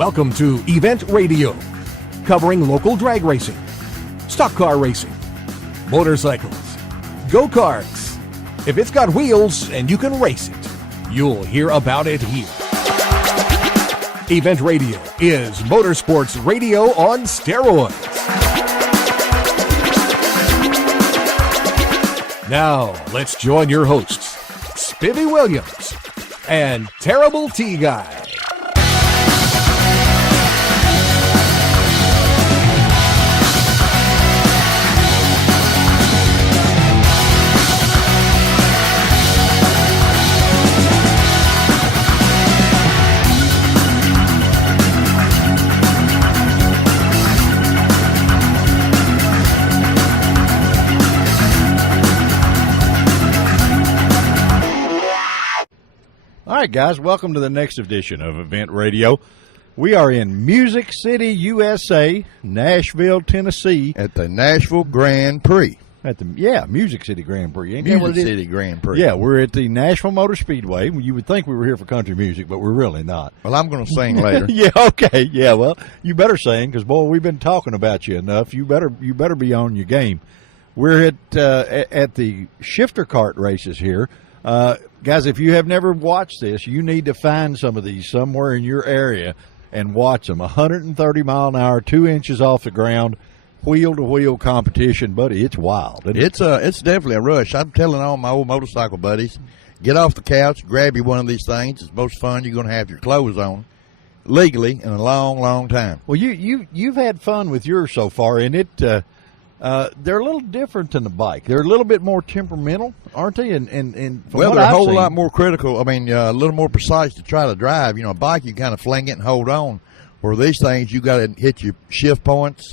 Welcome to Event Radio, covering local drag racing, stock car racing, motorcycles, go-karts. If it's got wheels and you can race it, you'll hear about it here. Event Radio is motorsports radio on steroids. Now, let's join your hosts, Spivvy Williams and Terrible T Guy. All right, guys, welcome to the next edition of Event Radio. We are in Music City, USA, Nashville, Tennessee. At the Nashville Grand Prix. Music City Grand Prix. Ain't Music City Grand Prix. Yeah, we're at the Nashville Motor Speedway. You would think we were here for country music, but we're really not. Well, I'm going to sing later. Yeah, okay. Yeah, well, you better sing because, boy, we've been talking about you enough. You better be on your game. We're at the shifter cart races here. Guys, if you have never watched this, you need to find some of these somewhere in your area and watch them. 130 mile an hour, 2 inches off the ground, wheel-to-wheel competition, buddy. It's wild. It's definitely a rush. I'm telling all my old motorcycle buddies, get off the couch, grab you one of these things. It's most fun you're going to have your clothes on legally in a long, long time. Well, you've had fun with yours so far, and they're a little different than the bike. They're a little bit more temperamental, aren't they? And from well, what they're I've a whole seen, lot more critical. I mean, a little more precise to try to drive. You know, a bike you kind of fling it and hold on. Where these things, you got to hit your shift points,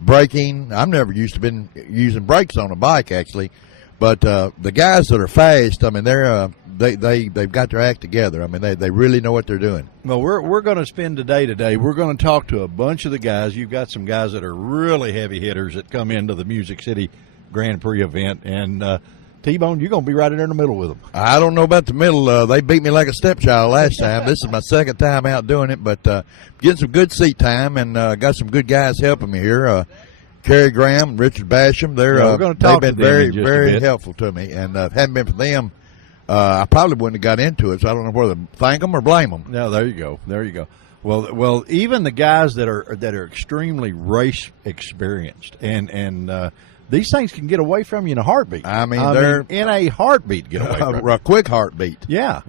braking. I've never been using brakes on a bike actually, but the guys that are fast, I mean, they've got their act together. I mean, they really know what they're doing. Well, we're going to spend today. We're going to talk to a bunch of the guys. You've got some guys that are really heavy hitters that come into the Music City Grand Prix event, and T-Bone, you're going to be right in there in the middle with them. I don't know about the middle. They beat me like a stepchild last time. This is my second time out doing it, but getting some good seat time, and got some good guys helping me here. Kerry Graham, Richard Basham, they've been very, very helpful to me, and if it hadn't been for them, I probably wouldn't have got into it, so I don't know whether to thank them or blame them. No, there you go. Well, even the guys that are extremely race experienced, and these things can get away from you in a heartbeat. I mean they're in a heartbeat get away from you. A quick heartbeat. Yeah.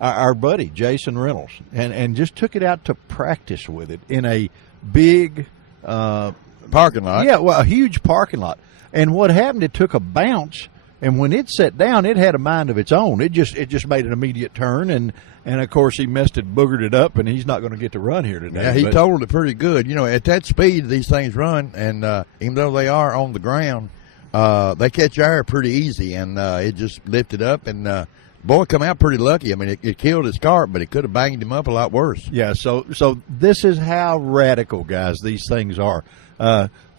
Our buddy Jason Reynolds and just took it out to practice with it in a big parking lot. Yeah, well, a huge parking lot. And what happened? It took a bounce. And when it set down, it had a mind of its own. It just made an immediate turn, and of course he boogered it up, and he's not going to get to run here today. Yeah, he totaled it pretty good. You know, at that speed these things run, and even though they are on the ground, they catch air pretty easy, and it just lifted up, and boy, come out pretty lucky. I mean, it killed his cart, but it could have banged him up a lot worse. Yeah, so this is how radical, guys, these things are.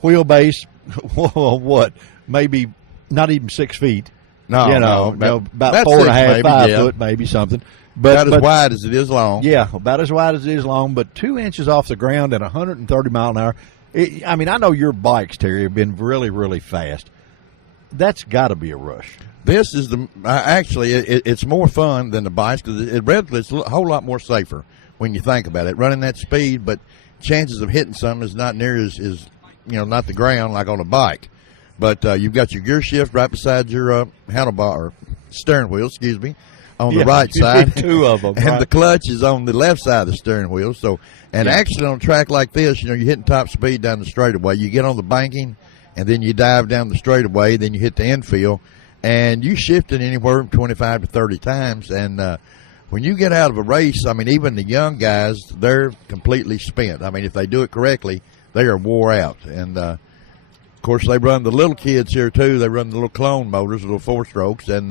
Wheelbase, what, maybe not even 6 feet. No, about 4.5, 5 foot, maybe something. But about as wide as it is long. Yeah, about as wide as it is long, but 2 inches off the ground at 130 mile an hour. I mean, I know your bikes, Terry, have been really, really fast. That's got to be a rush. This is it's more fun than the bikes because it's a whole lot more safer when you think about it. Running that speed, but chances of hitting something is not near as not the ground like on a bike. But you've got your gear shift right beside your handlebar or steering wheel, on the right side. Two of them. And the clutch is on the left side of the steering wheel. So, actually on a track like this, you're hitting top speed down the straightaway. You get on the banking, and then you dive down the straightaway. Then you hit the infield, and you shift it anywhere from 25 to 30 times. And when you get out of a race, I mean, even the young guys, they're completely spent. I mean, if they do it correctly, they are wore out. And of course, they run the little kids here too. They run the little clone motors, the little 4-strokes, and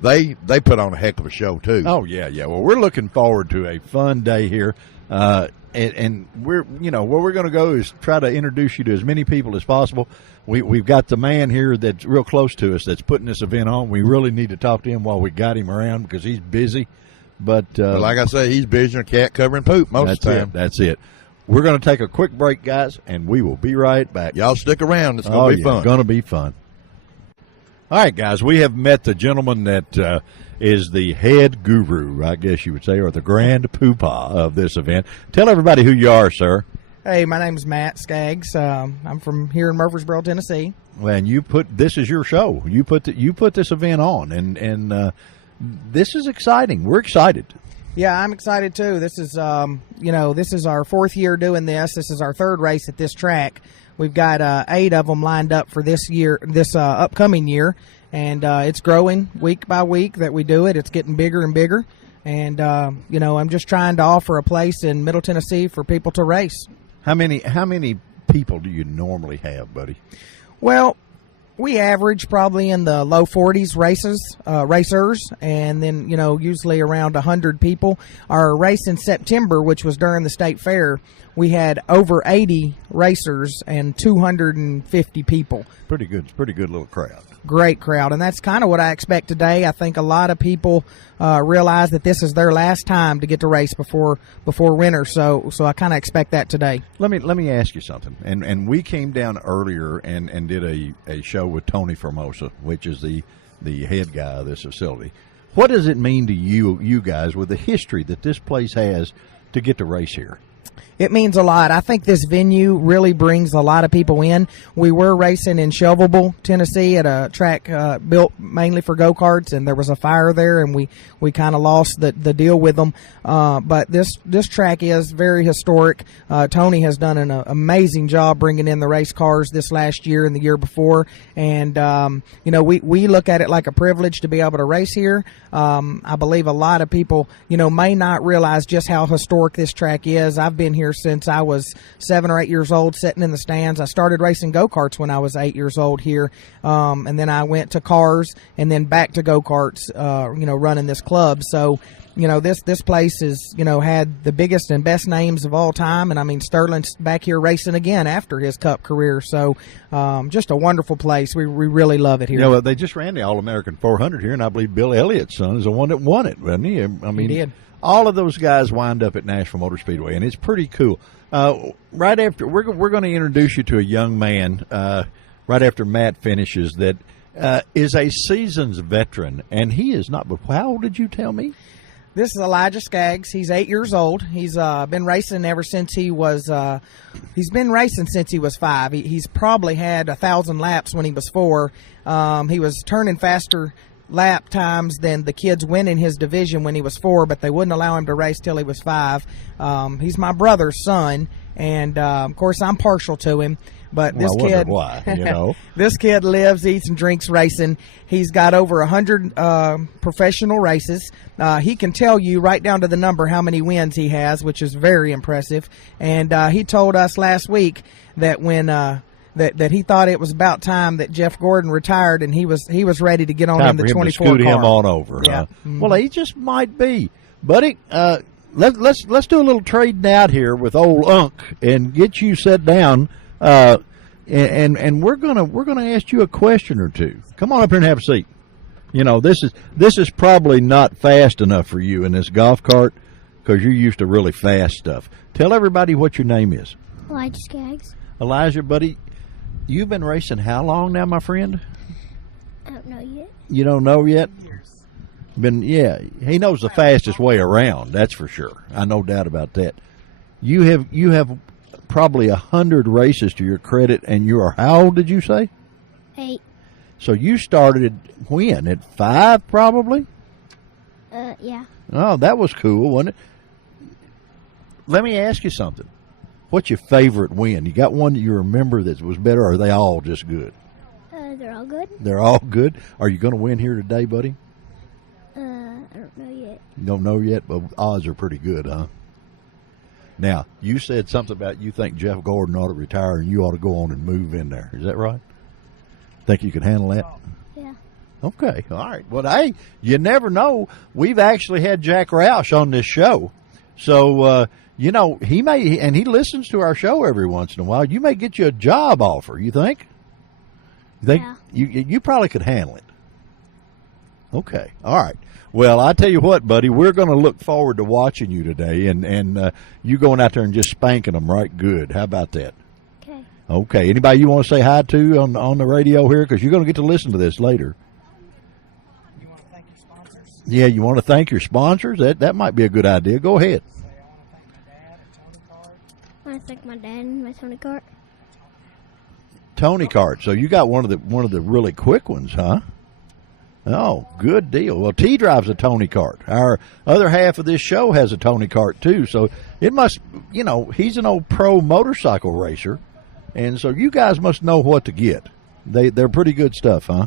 they put on a heck of a show too. Oh yeah. Well, we're looking forward to a fun day here, and we're where we're going to go is try to introduce you to as many people as possible. We've got the man here that's real close to us that's putting this event on. We really need to talk to him while we got him around because he's busy. But like I say, he's busier than a cat covering poop most of the time. That's it. We're going to take a quick break, guys, and we will be right back. Y'all stick around. It's going to be fun. It's going to be fun. All right, guys, we have met the gentleman that is the head guru, I guess you would say, or the grand poobah of this event. Tell everybody who you are, sir. Hey, my name's Matt Skaggs. I'm from here in Murfreesboro, Tennessee. Well, and this is your show. You put this event on, and this is exciting. We're excited. Yeah, I'm excited too. This is this is our 4th year doing this. This is our 3rd race at this track. We've got 8 of them lined up for this upcoming year, and it's growing week by week that we do it. It's getting bigger and bigger, and I'm just trying to offer a place in Middle Tennessee for people to race. How many people do you normally have, buddy? Well, we average probably in the low 40s racers, and then, usually around 100 people. Our race in September, which was during the state fair, we had over 80 racers and 250 people. Pretty good little crowd. Great crowd, and that's kind of what I expect today. I think a lot of people realize that this is their last time to get to race before winter, so I kind of expect that today. Let me ask you something. And we came down earlier and did a show with Tony Formosa, which is the head guy of this facility. What does it mean to you guys with the history that this place has to get to race here? It means a lot. I think this venue really brings a lot of people in. We were racing in Shelbyville, Tennessee at a track built mainly for go-karts, and there was a fire there, and we kind of lost the deal with them. But this track is very historic. Tony has done an amazing job bringing in the race cars this last year and the year before, and we look at it like a privilege to be able to race here. I believe a lot of people may not realize just how historic this track is. I've been here since I was 7 or 8 years old, sitting in the stands. I started racing go-karts when I was 8 years old here, and then I went to cars and then back to go-karts, running this club. So, this place is, had the biggest and best names of all time, and I mean Sterling's back here racing again after his Cup career. So, just a wonderful place. We really love it here. They just ran the All-American 400 here, and I believe Bill Elliott's son is the one that won it, wasn't he? I mean, he did. All of those guys wind up at Nashville Motor Speedway, and it's pretty cool. Right after, we're going to introduce you to a young man right after Matt finishes that is a season's veteran, and he is not. But how old did you tell me? This is Elijah Skaggs. He's 8 years old. He's been racing ever since he was. He's been racing since he was 5. He's probably had 1,000 laps when he was 4. He was turning faster lap times than the kids winning his division when he was 4, but they wouldn't allow him to race till he was 5. He's my brother's son, and of course I'm partial to him. But this kid, why, this kid lives, eats, and drinks racing. He's got over 100 professional races. He can tell you right down to the number how many wins he has, which is very impressive. And he told us last week that when that he thought it was about time that Jeff Gordon retired, and he was ready to get on in the 24 car. Scoot him on over. Yeah. Huh? Mm-hmm. Well, he just might be, buddy. Let's do a little trading out here with old Unc and get you set down. And we're gonna ask you a question or two. Come on up here and have a seat. This is probably not fast enough for you in this golf cart because you're used to really fast stuff. Tell everybody what your name is. Elijah Skaggs. Elijah, buddy, you've been racing how long now, my friend? I don't know yet. You don't know yet? He knows the fastest way around, that's for sure. I no doubt about that. You have probably 100 races to your credit, and you are how old did you say? 8. So you started when? At 5 probably? Yeah. Oh, that was cool, wasn't it? Let me ask you something. What's your favorite win? You got one that you remember that was better, or are they all just good? They're all good. They're all good? Are you going to win here today, buddy? I don't know yet. You don't know yet, but odds are pretty good, huh? Now, you said something about you think Jeff Gordon ought to retire and you ought to go on and move in there. Is that right? Think you can handle that? Yeah. Okay. All right. Well, hey, you never know. We've actually had Jack Roush on this show. So, he may, and he listens to our show every once in a while. You may get you a job offer, you think? You think Yeah. you probably could handle it? Okay. All right. Well, I tell you what, buddy, we're going to look forward to watching you today, and you going out there and just spanking them right good. How about that? Okay. Okay. Anybody you want to say hi to on the radio here? Because you're going to get to listen to this later. You want to thank your sponsors? Yeah, you want to thank your sponsors? That might be a good idea. Go ahead. I want to thank my dad and my Tony Kart. Tony Kart. So you got one of the really quick ones, huh? Oh, good deal. Well, T drives a Tony Kart. Our other half of this show has a Tony Kart too. So it must, he's an old pro motorcycle racer, and so you guys must know what to get. They're pretty good stuff, huh?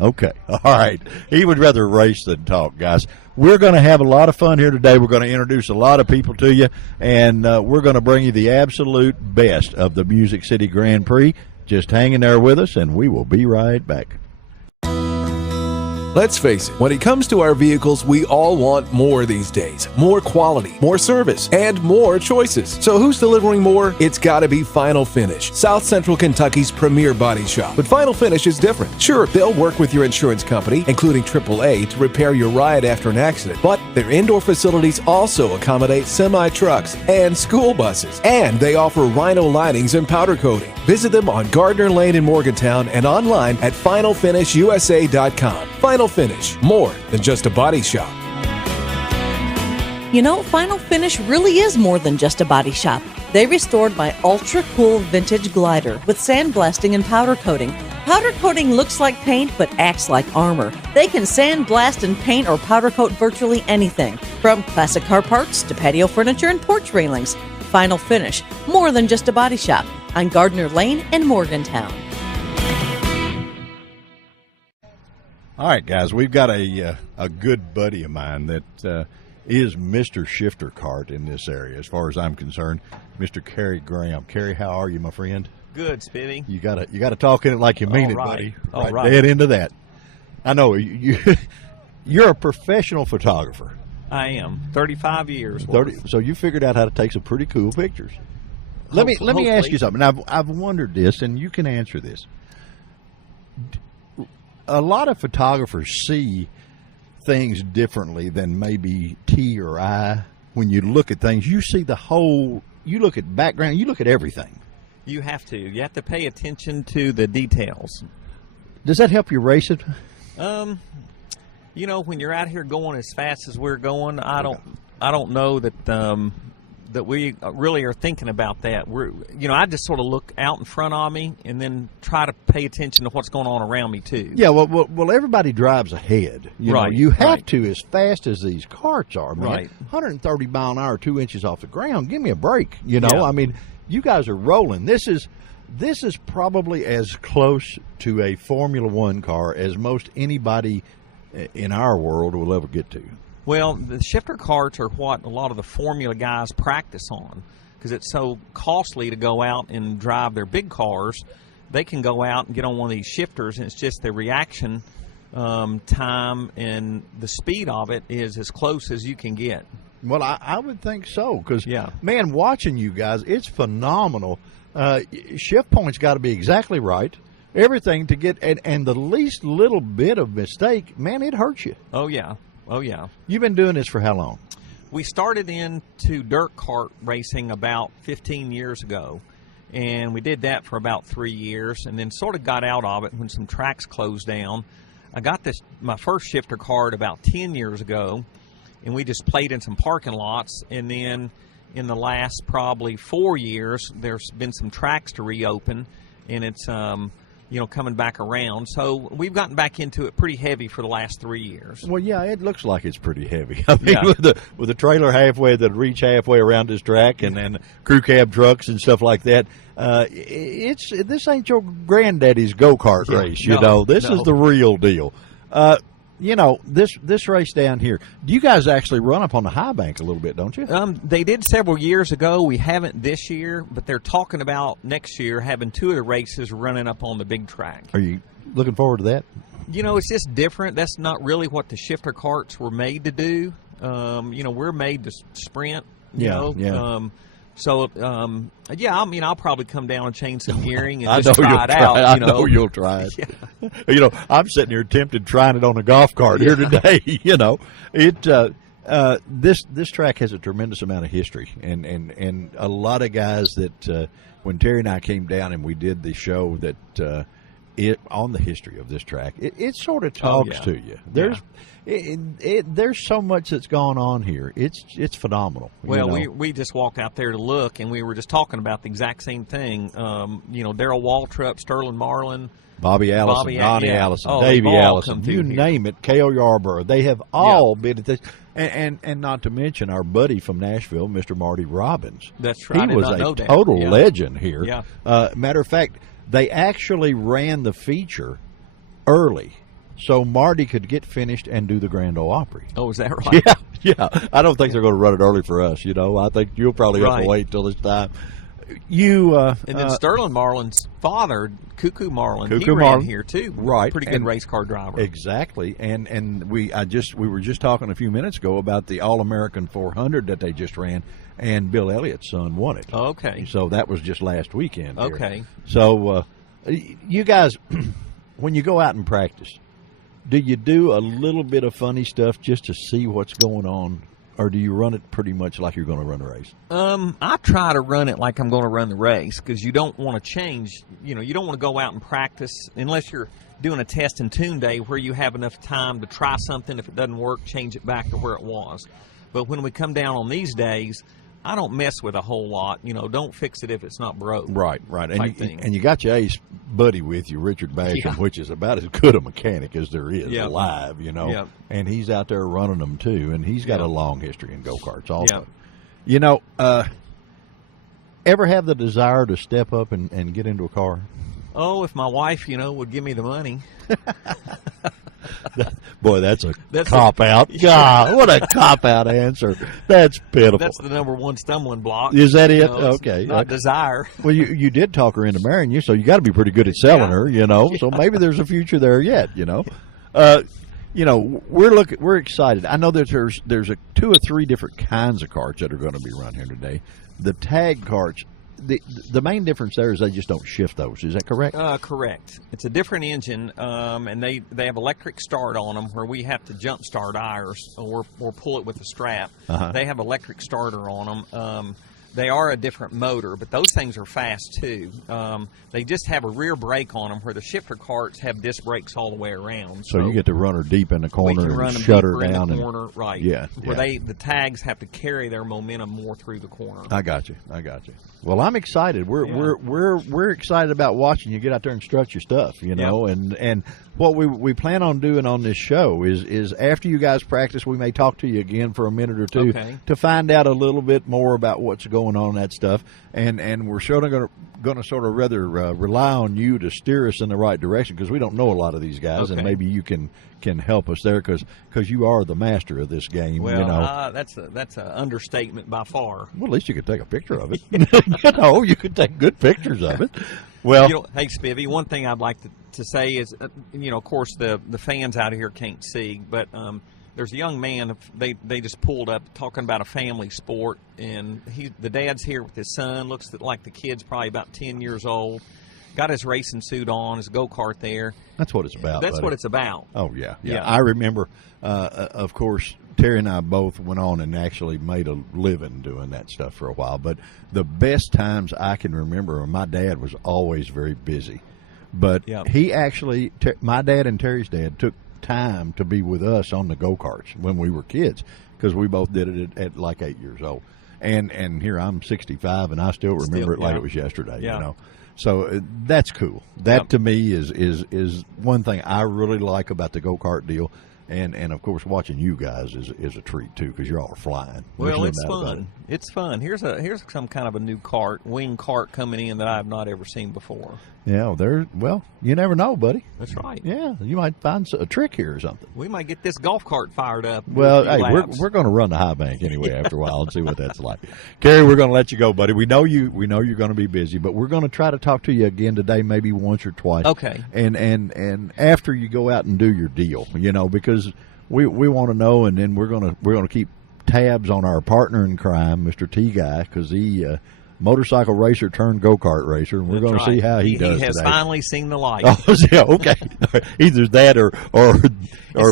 Okay. All right. He would rather race than talk, guys. We're going to have a lot of fun here today. We're going to introduce a lot of people to you, and we're going to bring you the absolute best of the Music City Grand Prix. Just hang in there with us, and we will be right back. Let's face it, when it comes to our vehicles, we all want more these days. More quality, more service, and more choices. So who's delivering more? It's gotta be Final Finish, South Central Kentucky's premier body shop. But Final Finish is different. Sure, they'll work with your insurance company, including AAA, to repair your ride after an accident. But their indoor facilities also accommodate semi-trucks and school buses. And they offer Rhino linings and powder coating. Visit them on Gardner Lane in Morgantown and online at finalfinishusa.com. Final Finish, more than just a body shop. Final Finish really is more than just a body shop. They restored my ultra-cool vintage glider with sandblasting and powder coating. Powder coating looks like paint but acts like armor. They can sandblast and paint or powder coat virtually anything, from classic car parts to patio furniture and porch railings. Final Finish, more than just a body shop, on Gardner Lane in Morgantown. All right, guys, we've got a good buddy of mine that is Mr. Shifter Cart in this area, as far as I'm concerned, Mr. Kerry Graham. Kerry, how are you, my friend? Good, Spivvy. You gotta talk in it like you mean it, buddy. All right. Dead into that. I know you're a professional photographer. I am. 35 years. 30. So you figured out how to take some pretty cool pictures. Let me ask you something. I've wondered this, and you can answer this. A lot of photographers see things differently than maybe T or I. When you look at things, you see the whole. You look at background. You look at everything. You have to. You have to pay attention to the details. Does that help you race it? When you're out here going as fast as we're going, I don't know that we really are thinking about that. I just sort of look out in front of me and then try to pay attention to what's going on around me too. Yeah, well, everybody drives ahead. Right. You have to, as fast as these carts are. Man. Right. 130 mile an hour, 2 inches off the ground. Give me a break. Yeah. I mean, you guys are rolling. This is probably as close to a Formula One car as most anybody in our world will ever get to. Well, the shifter carts are what a lot of the Formula guys practice on, because it's so costly to go out and drive their big cars. They can go out and get on one of these shifters, and it's just the reaction time and the speed of it is as close as you can get. Well, I would think so, because, Yeah. man, watching you guys, it's phenomenal. Shift point's got to be exactly right. Everything to get, and the least little bit of mistake, man, it hurts you. Oh, yeah. Oh, yeah. You've been doing this for how long? We started into dirt cart racing about 15 years ago, and we did that for about 3 years, and then sort of got out of it when some tracks closed down. I got my first shifter cart about 10 years ago, and we just played in some parking lots, and then in the last probably 4 years, there's been some tracks to reopen, and it's coming back around. So we've gotten back into it pretty heavy for the last 3 years. Well, yeah, it looks like it's pretty heavy. I mean, Yeah. with the trailer halfway that reach halfway around this track, and then crew cab trucks and stuff like that. This ain't your granddaddy's go-kart race. This is the real deal. This race down here. Do you guys actually run up on the high bank a little bit, don't you? They did several years ago. We haven't this year, but they're talking about next year having 2 of the races running up on the big track. Are you looking forward to that? It's just different. That's not really what the shifter carts were made to do. We're made to sprint. Yeah. So, yeah, I mean, I'll probably come down and change some gearing and I just know try you'll it out. I You know, know you'll try it. Yeah. You know, I'm sitting here tempted trying it on a golf cart here today. You know, this track has a tremendous amount of history, and a lot of guys that when Terry and I came down and we did the show that on the history of this track, it sort of talks to you. There's so much that's gone on here. It's phenomenal. Well, you know? we just walked out there to look, and we were just talking about the exact same thing. You know, Darrell Waltrip, Sterling Marlin, Bobby Allison, Ronnie Allison, Davey Allison, you name it, Cale Yarborough. They have all been at this. And not to mention our buddy from Nashville, Mr. Marty Robbins. That's right. He was a total legend here. Yeah. Matter of fact, they actually ran the feature early so Marty could get finished and do the Grand Ole Opry. Oh, is that right? Yeah. I don't think they're going to run it early for us. You know, I think you'll probably have to wait till this time. And then Sterling Marlin's father, Cuckoo Marlin, he ran Marlin here too. Right, pretty good race car driver. Exactly, and we were just talking a few minutes ago about the All American 400 that they just ran, and Bill Elliott's son won it. Okay, so that was just last weekend. Here. Okay, so you guys, when you go out and practice, do you do a little bit of funny stuff just to see what's going on? Or do you run it pretty much like you're going to run a race? I try to run it like I'm going to run the race because you don't want to change. You know, you don't want to go out and practice unless you're doing a test and tune day where you have enough time to try something. If it doesn't work, change it back to where it was. But when we come down on these days, I don't mess with a whole lot. You know, don't fix it if it's not broke. Right. And you got your ace buddy with you, Richard Basham, which is about as good a mechanic as there is alive, you know. And he's out there running them, too, and he's got a long history in go-karts also. You know, ever have the desire to step up and get into a car? Oh, if my wife, you know, would give me the money. Boy, that's a cop-out. God, what a cop-out answer. That's pitiful. That's the number one stumbling block. Is that it? You know, okay. Not desire. Well, you did talk her into marrying you, so you got to be pretty good at selling her, you know. So maybe there's a future there yet, you know. You know, we're excited. I know that there's 2 or 3 different kinds of carts that are going to be run here today. The tag carts. The main difference there is they just don't shift those. Is that correct? Correct. It's a different engine, and they have electric start on them where we have to jump start ours or pull it with a strap. They have electric starter on them. They are a different motor, but those things are fast too. They just have a rear brake on them where the shifter carts have disc brakes all the way around. So you get to run her deep in the corner and shut her down. In the corner, right. Where the tags have to carry their momentum more through the corner. I got you. Well, I'm excited. We're excited about watching you get out there and strut your stuff, you know. And what we plan on doing on this show is after you guys practice, we may talk to you again for a minute or two to find out a little bit more about what's going on that stuff. And we're sort of going to sort of rather rely on you to steer us in the right direction because we don't know a lot of these guys, and maybe you can help us there because you are the master of this game. Well, you know. that's an understatement by far. Well, at least you could take a picture of it. You know, you could take good pictures of it. Well, you know, hey Spivvy, one thing I'd like to say is, you know, of course the fans out here can't see, but there's a young man. They just pulled up talking about a family sport, and the dad's here with his son. Looks like the kid's probably about 10 years old. Got his racing suit on, his go-kart there. That's what it's about. That's buddy. what it's about. Oh, yeah. I remember, of course, Terry and I both went on and actually made a living doing that stuff for a while. But the best times I can remember, my dad was always very busy. But he actually, my dad and Terry's dad took time to be with us on the go-karts when we were kids because we both did it at like 8 years old. And here I'm 65, and I still remember it like it was yesterday, you know. So that's cool. That to me is one thing I really like about the go-kart deal. And of course, watching you guys is a treat too because you're all flying. Well, it's fun. It's fun. Here's some kind of a new wing cart coming in that I have not ever seen before. Yeah, well, you never know, buddy. That's right. Yeah, you might find a trick here or something. We might get this golf cart fired up. Well, hey, we're going to run the high bank anyway after a while and see what that's like. Kerry, we're going to let you go, buddy. We know you're going to be busy, but we're going to try to talk to you again today, maybe once or twice. Okay. And after you go out and do your deal, you know, because we want to know, and then we're going to keep tabs on our partner in crime, Mr. T Guy, because he motorcycle racer turned go-kart racer, and we're going to see how he does He has today. finally seen the light. Oh, yeah, okay. Either that or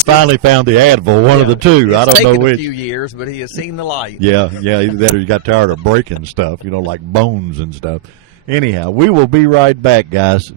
finally found the Advil, one of the two. I don't know which. It's taken a few years, but he has seen the light. Yeah, either that or you got tired of breaking stuff, like bones and stuff. Anyhow, we will be right back, guys.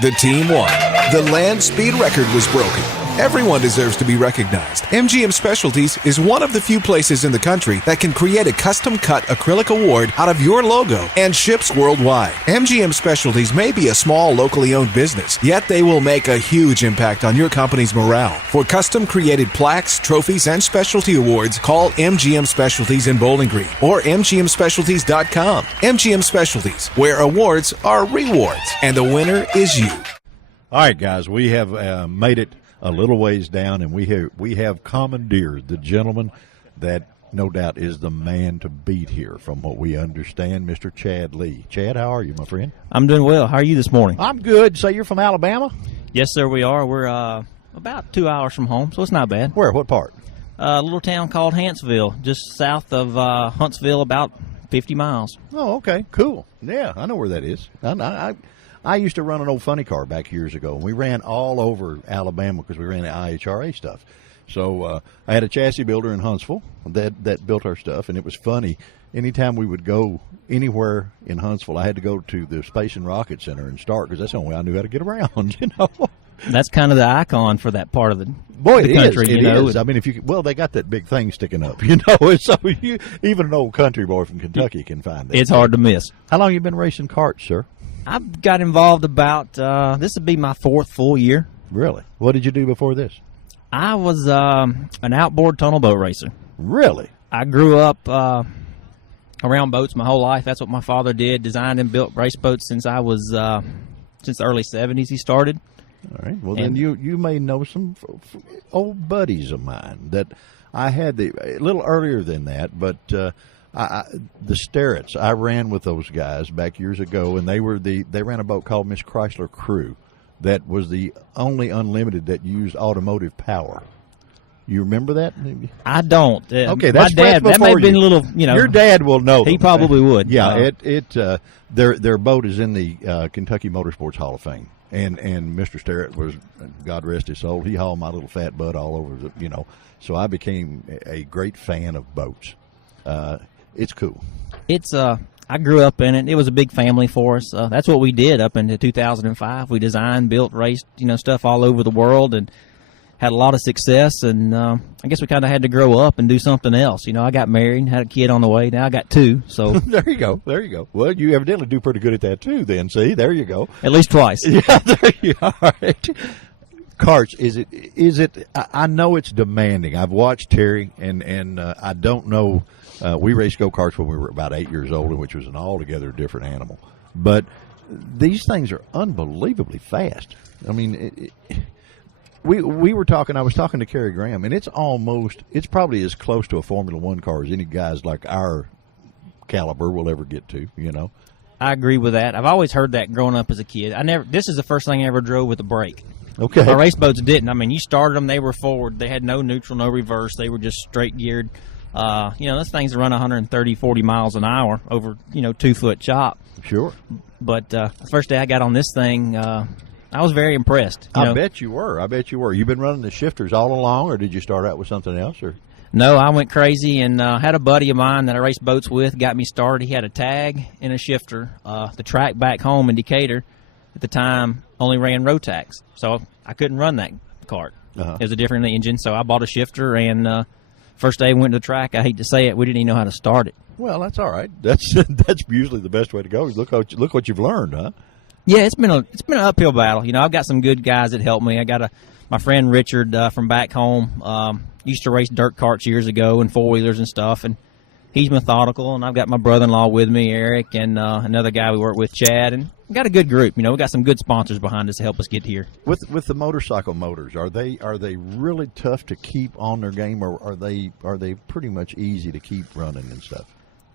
The team won. The land speed record was broken. Everyone deserves to be recognized. MGM Specialties is one of the few places in the country that can create a custom-cut acrylic award out of your logo and ships worldwide. MGM Specialties may be a small, locally owned business, yet they will make a huge impact on your company's morale. For custom-created plaques, trophies, and specialty awards, call MGM Specialties in Bowling Green or MGMSpecialties.com. MGM Specialties, where awards are rewards, and the winner is you. All right, guys, we have made it a little ways down, and we have commandeered the gentleman that no doubt is the man to beat here, from what we understand, Mr. Chad Lee. Chad, how are you, my friend? I'm doing well. How are you this morning? I'm good. Say you're from Alabama? Yes, sir, we are. We're about 2 hours from home, so it's not bad. Where? What part? A little town called Huntsville, just south of Huntsville, about 50 miles. Oh, okay, cool. Yeah, I know where that is. I used to run an old funny car back years ago, and we ran all over Alabama because we ran the IHRA stuff. So I had a chassis builder in Huntsville that built our stuff, and it was funny. Anytime we would go anywhere in Huntsville, I had to go to the Space and Rocket Center and start, because that's the only way I knew how to get around, That's kind of the icon for that part of the Boy, country. It is. I mean, they got that big thing sticking up, so even an old country boy from Kentucky can find that. It's hard to miss. How long you been racing karts, sir? I've got involved about, this would be my 4th full year. Really? What did you do before this? I was an outboard tunnel boat racer. Really? I grew up around boats my whole life. That's what my father did, designed and built race boats since I was, since the early 70s he started. All right. Well, then you may know some old buddies of mine that I had a little earlier than that, but the Sterretts, I ran with those guys back years ago, and they ran a boat called Miss Chrysler Crew that was the only unlimited that used automotive power. You remember that? I don't. Okay, my dad. That may have been a little. Your dad will know. He probably would. Yeah, their boat is in the Kentucky Motorsports Hall of Fame. And Mr. Sterrett was, God rest his soul, he hauled my little fat butt all over so I became a great fan of boats. It's cool. It's I grew up in it. It was a big family for us. That's what we did up into 2005. We designed, built, raced, stuff all over the world, and had a lot of success. And I guess we kind of had to grow up and do something else. I got married, had a kid on the way. Now I got 2. So there you go. Well, you evidently do pretty good at that too. Then see, there you go. At least twice. Yeah, there you are. Right. Karts, is it? I know it's demanding. I've watched Terry, and I don't know. We raced go-karts when we were about 8 years old, which was an altogether different animal. But these things are unbelievably fast. I mean, we were talking. I was talking to Kerry Graham, and it's probably as close to a Formula One car as any guys like our caliber will ever get to. I agree with that. I've always heard that growing up as a kid. This is the first thing I ever drove with a brake. Okay. My race boats didn't. I mean, you started them, they were forward. They had no neutral, no reverse. They were just straight geared. Those things run 130, 40 miles an hour over, 2-foot chop. Sure. But the first day I got on this thing, I was very impressed. I bet you were. You've been running the shifters all along, or did you start out with something else? Or No, I went crazy and had a buddy of mine that I raced boats with, got me started. He had a tag and a shifter. The track back home in Decatur at the time only ran Rotax, so I couldn't run that kart. It was a different engine, so I bought a shifter, and first day I went to the track, I hate to say it, we didn't even know how to start it. Well, that's all right. That's usually the best way to go. Look what you've learned, huh? Yeah, it's been an uphill battle. I've got some good guys that help me. I got my friend Richard from back home. Used to race dirt carts years ago and 4-wheelers and stuff, and he's methodical. And I've got my brother-in-law with me, Eric, and another guy we work with, Chad, and we got a good group. We got some good sponsors behind us to help us get here. With the motorcycle motors, are they really tough to keep on their game, or are they pretty much easy to keep running and stuff?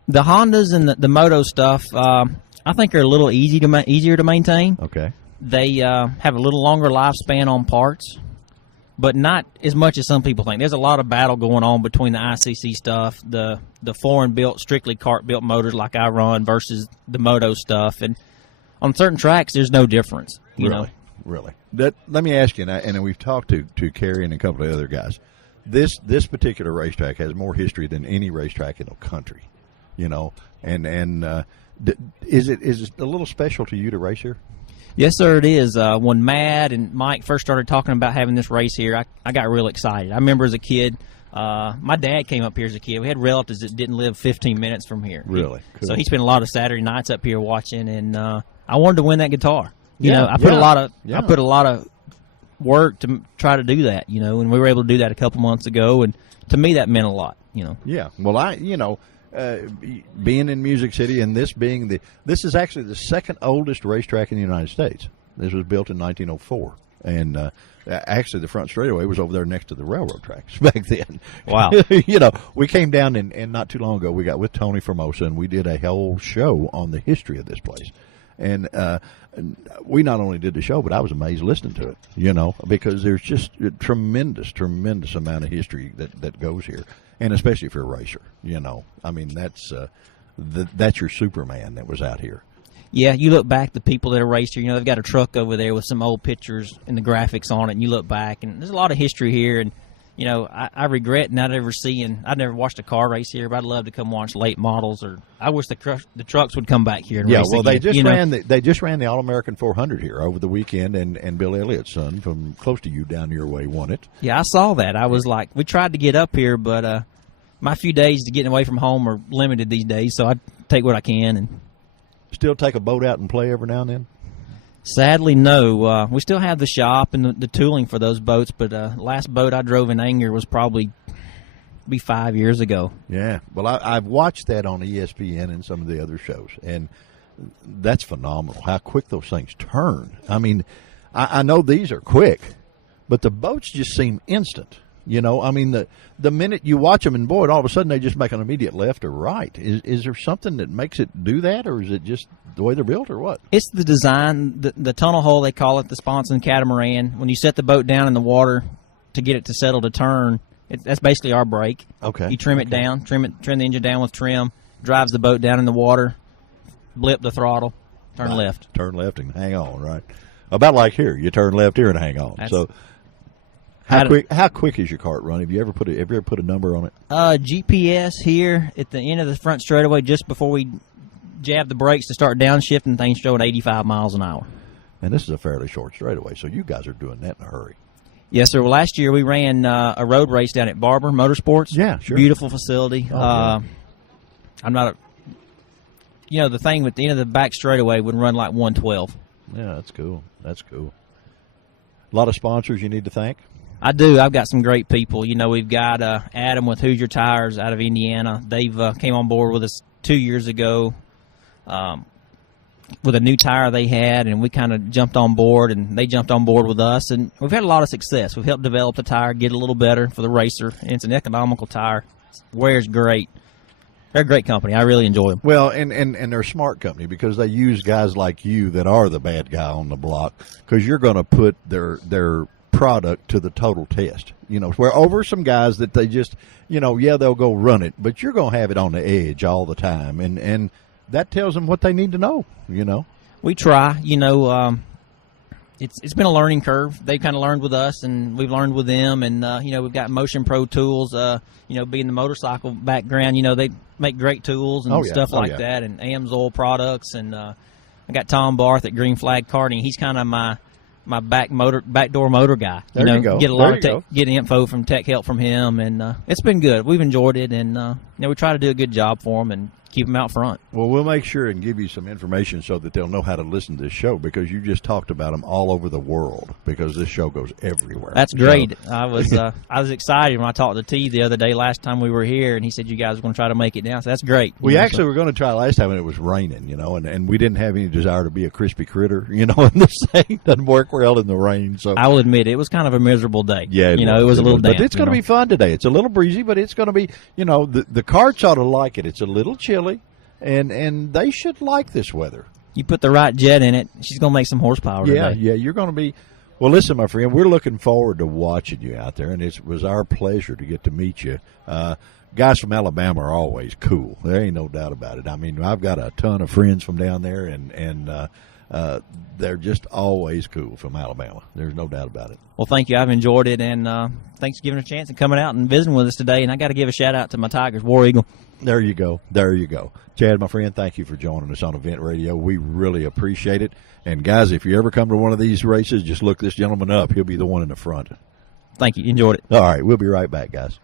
The Hondas and the moto stuff, I think are a little easier to maintain. Okay. They have a little longer lifespan on parts. but not as much as some people think. There's a lot of battle going on between the ICC stuff, the foreign-built, strictly cart-built motors like I run versus the moto stuff. And on certain tracks, there's no difference, you know. Really. Let me ask you, and we've talked to Kerry and a couple of other guys. This particular racetrack has more history than any racetrack in the country, you know. And is it a little special to you to race here? Yes, sir, it is. When Matt and Mike first started talking about having this race here, I got real excited. I remember as a kid, my dad came up here as a kid. We had relatives that didn't live 15 minutes from here. Really? Cool. So he spent a lot of Saturday nights up here watching, and I wanted to win that guitar. You Yeah, know, I put yeah. a lot of work to try to do that, you know, and we were able to do that a couple months ago, and to me that meant a lot, you know. Yeah. Well, being in Music City and this is actually the second oldest racetrack in the United States. This was built in 1904, and actually the front straightaway was over there next to the railroad tracks back then. Wow. You know, we came down and not too long ago we got with Tony Formosa and we did a whole show on the history of this place. And we not only did the show, but I was amazed listening to it, you know, because there's just a tremendous amount of history that goes here, and especially if you're a racer, you know. I mean, that's your Superman that was out here. Yeah, you look back, the people that are raced here, you know, they've got a truck over there with some old pictures and the graphics on it, and you look back, and there's a lot of history here, and you know, I regret not ever seeing. I never watched a car race here, but I'd love to come watch late models. Or I wish the trucks would come back here and race well, again, they just ran the All American 400 here over the weekend, and Bill Elliott's son from close to you down your way won it. Yeah, I saw that. I was like, we tried to get up here, but my few days to getting away from home are limited these days, so I take what I can. And still take a boat out and play every now and then. Sadly, no. We still have the shop and the tooling for those boats, but last boat I drove in anger was probably 5 years ago. Yeah. Well, I've watched that on ESPN and some of the other shows, and that's phenomenal how quick those things turn. I mean, I know these are quick, but the boats just seem instant. You know, I mean, the minute you watch them, and boy, all of a sudden they just make an immediate left or right. Is there something that makes it do that, or is it just the way they're built, or what? It's the design, the tunnel hole, they call it, the sponson catamaran. When you set the boat down in the water to get it to settle to turn, that's basically our brake. Okay. You trim it down, trim the engine down with trim, drives the boat down in the water, blip the throttle, turn left. Turn left and hang on, right? About like here, you turn left here and hang on. So. How quick is your cart run? Have you ever put a number on it? GPS here at the end of the front straightaway, just before we jab the brakes to start downshifting, things showing 85 miles an hour. And this is a fairly short straightaway, so you guys are doing that in a hurry. Yes, sir. Well, last year we ran a road race down at Barber Motorsports. Yeah, sure. Beautiful facility. Yeah. I'm not the thing with the end of the back straightaway would run like 112. Yeah, that's cool. That's cool. A lot of sponsors you need to thank. I do. I've got some great people. You know, we've got Adam with Hoosier Tires out of Indiana. They've came on board with us 2 years ago with a new tire they had, and we kind of jumped on board, and they jumped on board with us. And we've had a lot of success. We've helped develop the tire, get it a little better for the racer, and it's an economical tire. Wears great. They're a great company. I really enjoy them. Well, and they're a smart company because they use guys like you that are the bad guy on the block, because you're going to put their product to the total test. You know, where over some guys that they just, you know, yeah, they'll go run it, but you're going to have it on the edge all the time, and that tells them what they need to know. You know, we try. You know, it's been a learning curve. They kind of learned with us, and we've learned with them. And you know, we've got Motion Pro tools. You know, being the motorcycle background, you know, they make great tools and stuff like that, and AMSOIL products. And I got Tom Barth at Green Flag Karting. He's kind of my backdoor motor guy. There you go. Get a lot of get info from tech help from him, and it's been good. We've enjoyed it, and you know, we try to do a good job for them and keep them out front. Well, we'll make sure and give you some information so that they'll know how to listen to this show, because you just talked about them all over the world, because this show goes everywhere. That's great. So, I was excited when I talked to T the other day last time we were here, and he said you guys were going to try to make it down. So that's great. We actually were going to try last time, and it was raining, you know, and we didn't have any desire to be a crispy critter, you know, and this thing doesn't work well in the rain. So I will admit it was kind of a miserable day. Yeah, it was a little damp. But it's going to be fun today. It's a little breezy, but it's going to be, you know, the carts ought to like it. It's a little chilly. And they should like this weather. You put the right jet in it, she's going to make some horsepower today. Yeah, you're going to be. Well, listen, my friend, we're looking forward to watching you out there, and it was our pleasure to get to meet you. Guys from Alabama are always cool. There ain't no doubt about it. I mean, I've got a ton of friends from down there, and they're just always cool from Alabama. There's no doubt about it. Well, thank you. I've enjoyed it, and thanks for giving us a chance and coming out and visiting with us today. And I got to give a shout-out to my Tigers, War Eagle. There you go. There you go. Chad, my friend, thank you for joining us on Event Radio. We really appreciate it. And, guys, if you ever come to one of these races, just look this gentleman up. He'll be the one in the front. Thank you. Enjoyed it. All right. We'll be right back, guys.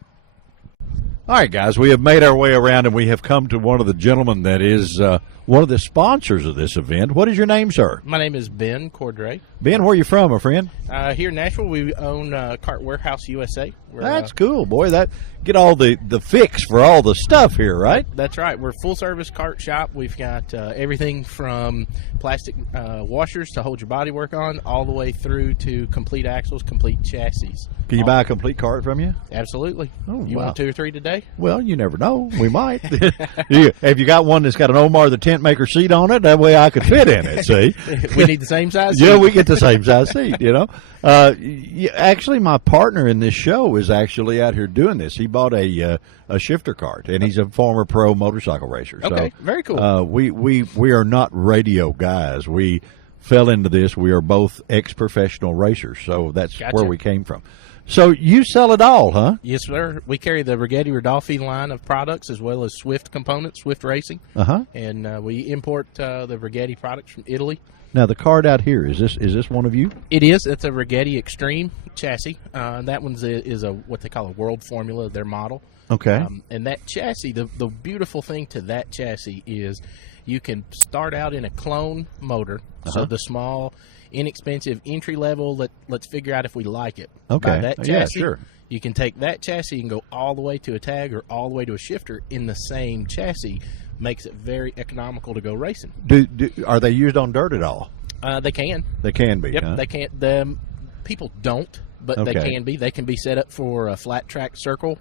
All right, guys, we have made our way around, and we have come to one of the gentlemen that is one of the sponsors of this event. What is your name, sir? My name is Ben Cordray. Ben, where are you from, my friend? Here in Nashville, we own Cart Warehouse USA. That's cool, boy. That get all the fix for all the stuff here, right? That's right. We're a full-service cart shop. We've got everything from plastic washers to hold your bodywork on, all the way through to complete axles, complete chassis. Can you buy a complete cart from you? Absolutely. Oh, you wow. want 2 or 3 today? Well, you never know. We might. Have you got one that's got an Omar the Tent Maker seat on it? That way I could fit in it, see? We need the same size Yeah, seat? we get the same size seat, you know. Actually, my partner in this show is actually out here doing this. He bought a shifter cart, and he's a former pro motorcycle racer. Okay, so, very cool. We are not radio guys. We fell into this. We are both ex-professional racers, so that's Gotcha. where we came from. So you sell it all, huh? Yes, sir. We carry the Rigetti Rodolfi line of products as well as Swift components, Swift Racing. Uh-huh. And we import the Rigetti products from Italy. Now, the cart out here, is this one of you? It is. It's a Rigetti Extreme chassis. That one's is a what they call a world formula of their model. Okay. And that chassis, the beautiful thing to that chassis is you can start out in a clone motor, so the small, inexpensive entry level. Let's figure out if we like it. Okay. By that chassis, Yeah, sure. You can take that chassis and go all the way to a tag or all the way to a shifter in the same chassis. Makes it very economical to go racing. Are they used on dirt at all? They can. They can be. Yep, huh? they can't. The people don't, but they Okay. can be. They can be set up for a flat track circle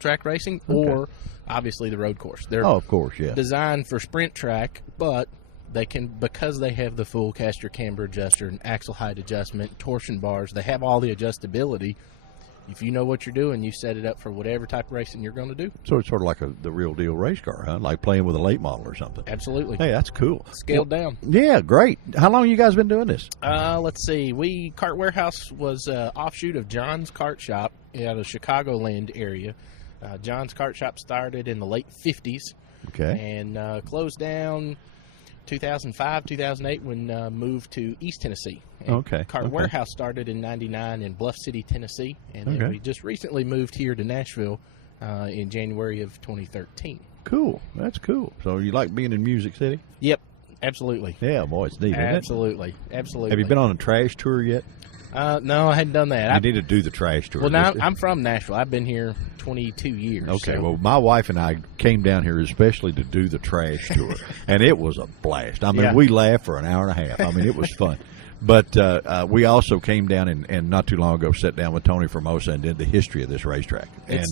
track racing, or obviously the road course. They're of course, yeah. designed for sprint track, but they can, because they have the full caster camber adjuster and axle height adjustment, torsion bars. They have all the adjustability. If you know what you're doing, you set it up for whatever type of racing you're going to do. So it's sort of like the real deal race car, huh? Like playing with a late model or something. Absolutely. Hey, that's cool. Scaled down. Yeah, great. How long you guys been doing this? Let's see. Cart Warehouse was an offshoot of John's Kart Shop out of Chicagoland area. John's Kart Shop started in the late 50s. Okay. And closed down 2005, 2008 when moved to East Tennessee. And Okay. Cart Warehouse started in 99 in Bluff City, Tennessee. And then we just recently moved here to Nashville in January of 2013. Cool. That's cool. So you like being in Music City? Yep, absolutely. Yeah, boy, it's neat, isn't it? Absolutely. Absolutely. Have you been on a trash tour yet? No, I hadn't done that. You need to do the trash tour. Well, now I'm from Nashville. I've been here 22 years. Okay, so. well, my wife and I came down here especially to do the trash tour, and it was a blast. I mean, Yeah. we laughed for an hour and a half. I mean, it was fun. But we also came down and not too long ago sat down with Tony Formosa and did the history of this racetrack, and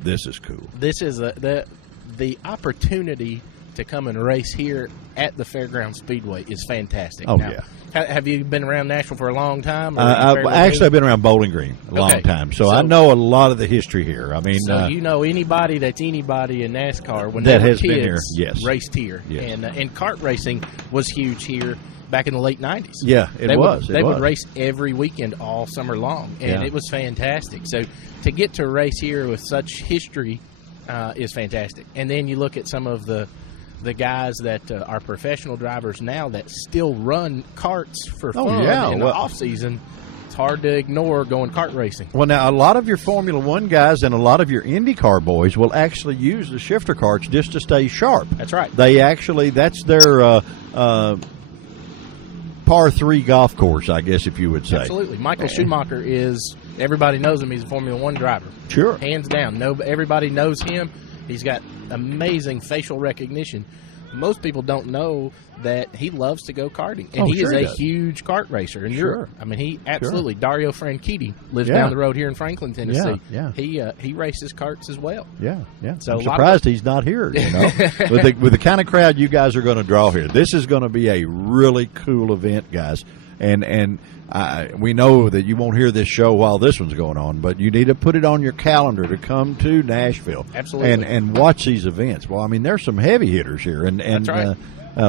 this is cool. This is the opportunity to come and race here at the Fairground Speedway is fantastic. Oh, now, yeah. Have you been around Nashville for a long time? Or I've been around Bowling Green a long time, so I know a lot of the history here. I mean, so you know anybody that's anybody in NASCAR when that they were has kids, been here, yes, raced here, yes. And kart racing was huge here back in the late 90s. Yeah, they would race every weekend all summer long, and it was fantastic. So to get to race here with such history is fantastic. And then you look at some of the guys that are professional drivers now that still run karts for fun in the off season. It's hard to ignore going kart racing. Well, now a lot of your Formula One guys and a lot of your IndyCar boys will actually use the shifter carts just to stay sharp. That's right. That's their par 3 golf course, I guess, if you would say. Absolutely. Michael Schumacher is, everybody knows him. He's a Formula One driver. Sure. Hands down. Everybody knows him. He's got amazing facial recognition. Most people don't know that he loves to go karting, and he is a huge kart racer in Europe. I mean, he absolutely. Dario Franchitti lives down the road here in Franklin, Tennessee. He races karts as well. Yeah. So I'm surprised he's not here. You know, with the kind of crowd you guys are going to draw here, this is going to be a really cool event, guys. and we know that you won't hear this show while this one's going on, but you need to put it on your calendar to come to Nashville. Absolutely. And watch these events. Well, I mean, there's some heavy hitters here, and That's right.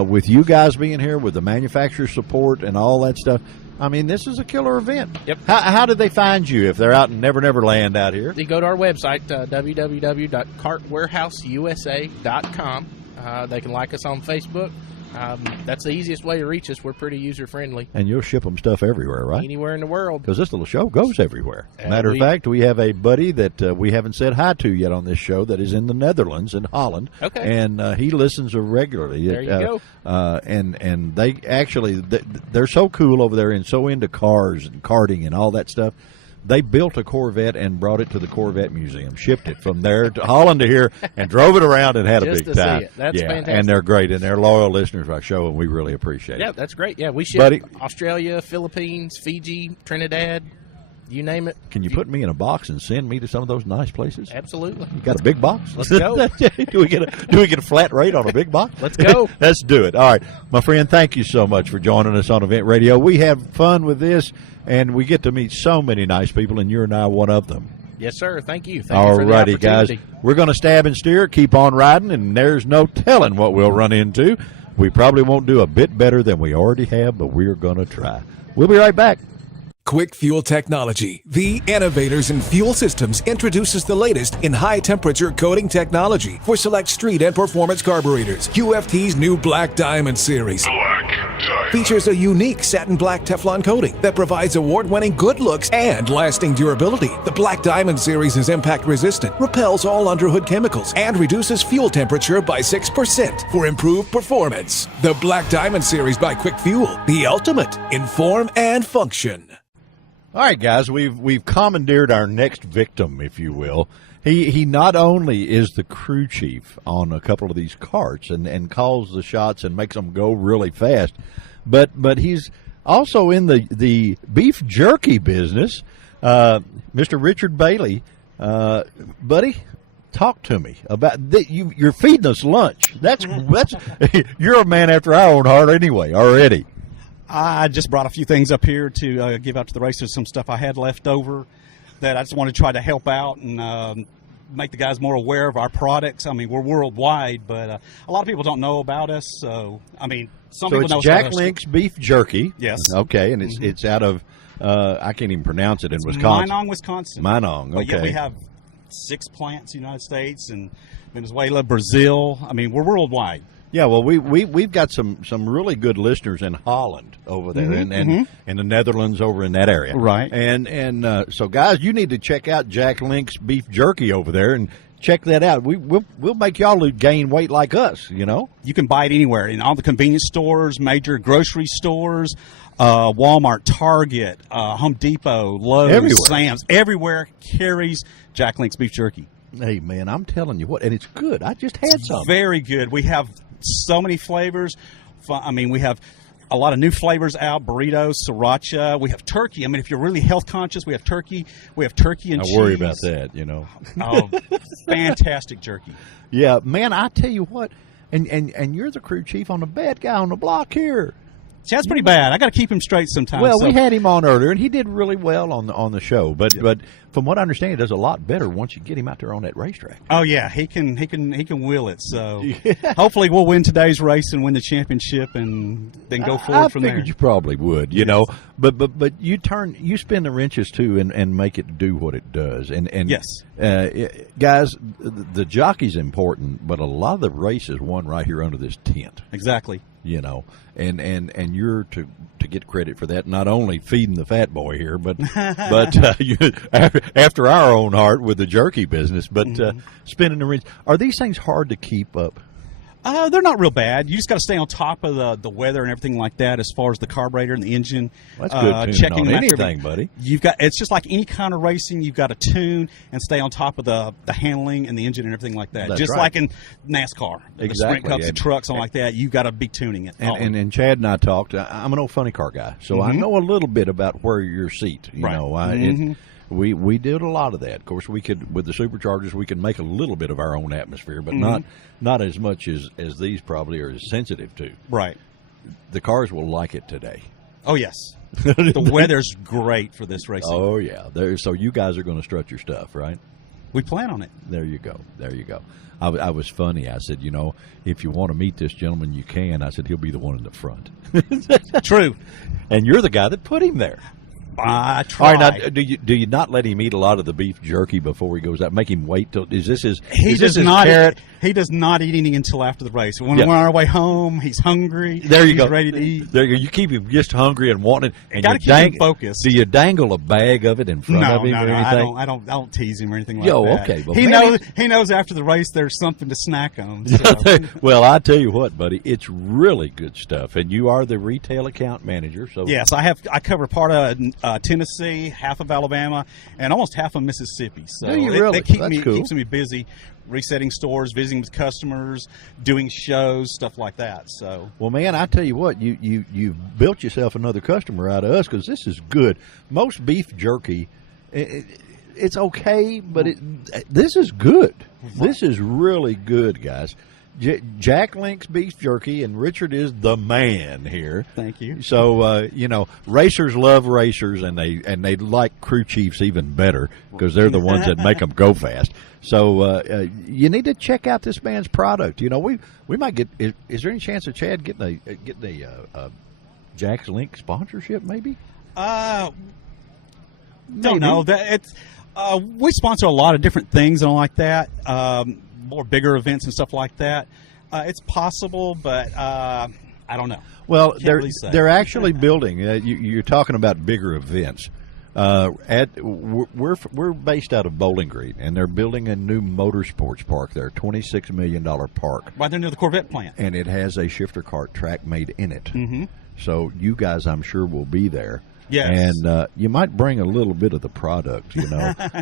With you guys being here, with the manufacturer support and all that stuff, I mean, this is a killer event. Yep. How did they find you if they're out in Never Never Land out here? You go to our website, www.cartwarehouseusa.com. They can like us on Facebook. That's the easiest way to reach us. We're pretty user-friendly. And you'll ship them stuff everywhere, right? Anywhere in the world. Because this little show goes everywhere. Matter of fact, we have a buddy that we haven't said hi to yet on this show that is in the Netherlands, in Holland. Okay. And he listens regularly. There you go. And they actually, they're so cool over there and so into cars and karting and all that stuff. They built a Corvette and brought it to the Corvette Museum, shipped it from there to Holland to here, and drove it around and had Just a big to see time. it. That's fantastic. And they're great, and they're loyal listeners of our show, and we really appreciate it. Yeah, that's great. Yeah, we ship Buddy. Australia, Philippines, Fiji, Trinidad, you name it. Can you put me in a box and send me to some of those nice places? Absolutely. You got a big box? Let's go. do we get a flat rate on a big box? Let's go. Let's do it. All right, my friend, thank you so much for joining us on Event Radio. We have fun with this, and we get to meet so many nice people, and you're now one of them. Yes, sir. Thank you. Thank All you for the righty, guys. opportunity. We're going to stab and steer, keep on riding, and there's no telling what we'll run into. We probably won't do a bit better than we already have, but we're going to try. We'll be right back. Quick Fuel Technology, the innovators in fuel systems, introduces the latest in high-temperature coating technology for select street and performance carburetors. QFT's new Black Diamond series features a unique satin black Teflon coating that provides award-winning good looks and lasting durability. The Black Diamond series is impact-resistant, repels all underhood chemicals, and reduces fuel temperature by 6% for improved performance. The Black Diamond series by Quick Fuel, the ultimate in form and function. All right, guys, we've commandeered our next victim, if you will. He not only is the crew chief on a couple of these carts and calls the shots and makes them go really fast, but he's also in the beef jerky business. Mr. Richard Bailey, buddy, talk to me about you're feeding us lunch. That's you're a man after our own heart anyway already. I just brought a few things up here to give out to the racers, some stuff I had left over that I just want to try to help out and make the guys more aware of our products. I mean, we're worldwide, but a lot of people don't know about us. So, I mean, some people know it's Jack Link's beef jerky. Yes. Okay, and it's out of, I can't even pronounce it in Wisconsin. Minong, Wisconsin. Minong, okay. But yeah, we have 6 plants in the United States and Venezuela, Brazil. I mean, we're worldwide. Yeah, well, we've got some really good listeners in Holland over there, and in the Netherlands over in that area, right? And so guys, you need to check out Jack Link's beef jerky over there and check that out. We'll make y'all gain weight like us. You know, you can buy it anywhere in all the convenience stores, major grocery stores, Walmart, Target, Home Depot, Lowe's, everywhere. Sam's, everywhere carries Jack Link's beef jerky. Hey man, I'm telling you what, and it's good. I just had some. Very good. We have so many flavors. I mean, we have a lot of new flavors out: burritos, sriracha. We have turkey. I mean, if you're really health conscious, we have turkey. We have turkey and cheese. I worry about that, you know. Oh, fantastic jerky. Yeah, man. I tell you what, and you're the crew chief on the bad guy on the block here. See, that's pretty bad. I got to keep him straight sometimes. Well, we had him on earlier, and he did really well on the show. But from what I understand, he does a lot better once you get him out there on that racetrack. Oh yeah, he can wheel it. So hopefully we'll win today's race and win the championship, and then go forward from there. I figured you probably would, you know. But you spin the wrenches too, and make it do what it does. And yes, guys, the jockey's important, but a lot of the races won right here under this tent. Exactly. You know, and you're to get credit for that. Not only feeding the fat boy here, but after our own heart with the jerky business. But spinning the rings. Are these things hard to keep up? They're not real bad. You just got to stay on top of the weather and everything like that, as far as the carburetor and the engine. That's good tuning on anything, buddy. It's just like any kind of racing. You've got to tune and stay on top of the handling and the engine and everything like that. That's just right. like in NASCAR, exactly. The sprint cups, the trucks, and like that. You've got to be tuning it. And Chad and I talked. I'm an old funny car guy, so I know a little bit about where your seat. You know, we did a lot of that. Of course, we could with the superchargers, we could make a little bit of our own atmosphere, but not as much as these probably are as sensitive to. Right. The cars will like it today. Oh yes. The weather's great for this racing. Oh yeah, so you guys are going to strut your stuff, right? We plan on it. There you go. There you go. I was funny. I said, if you want to meet this gentleman, you can. I said, he'll be the one in the front. True. And you're the guy that put him there. I try. All right, now, do you not let him eat a lot of the beef jerky before he goes out? Make him wait till is this his? He is does this his not. carrot? He does not eat anything until after the race. When Yeah. we're on our way home, he's hungry. There you he's go. Ready to eat. There you go. You keep him just hungry and wanting. And Gotta you keep him focused. Do you dangle a bag of it in front of him or anything? I don't tease him or anything like Yo, that. okay, well, he maybe- knows after the race there's something to snack on. So. Well, I tell you what, buddy, it's really good stuff, and you are the retail account manager. So Yes, I cover part of Tennessee, half of Alabama, and almost half of Mississippi. So Do you really? That keeps That's cool. me busy, resetting stores, visiting with customers, doing shows, stuff like that. So Well, man, I tell you what, you've built yourself another customer out of us because this is good. Most beef jerky, it's okay, but this is good. This is really good, guys. Jack Link's beef jerky, and Richard is the man here. Thank you. So racers love racers, and they like crew chiefs even better because they're the ones that make them go fast. So you need to check out this man's product. We might get. Is there any chance of Chad getting a Jack's Link sponsorship? Maybe. Don't know that it's. We sponsor a lot of different things and all like that. More bigger events and stuff like that. It's possible, but I don't know. Well, Can't really say. they're actually building. You're talking about bigger events. We're based out of Bowling Green, and they're building a new motorsports park there, $26 million park, Right there near the Corvette plant. and it has a shifter cart track made in it. Mm-hmm. So you guys, I'm sure, will be there. Yes. And you might bring a little bit of the product,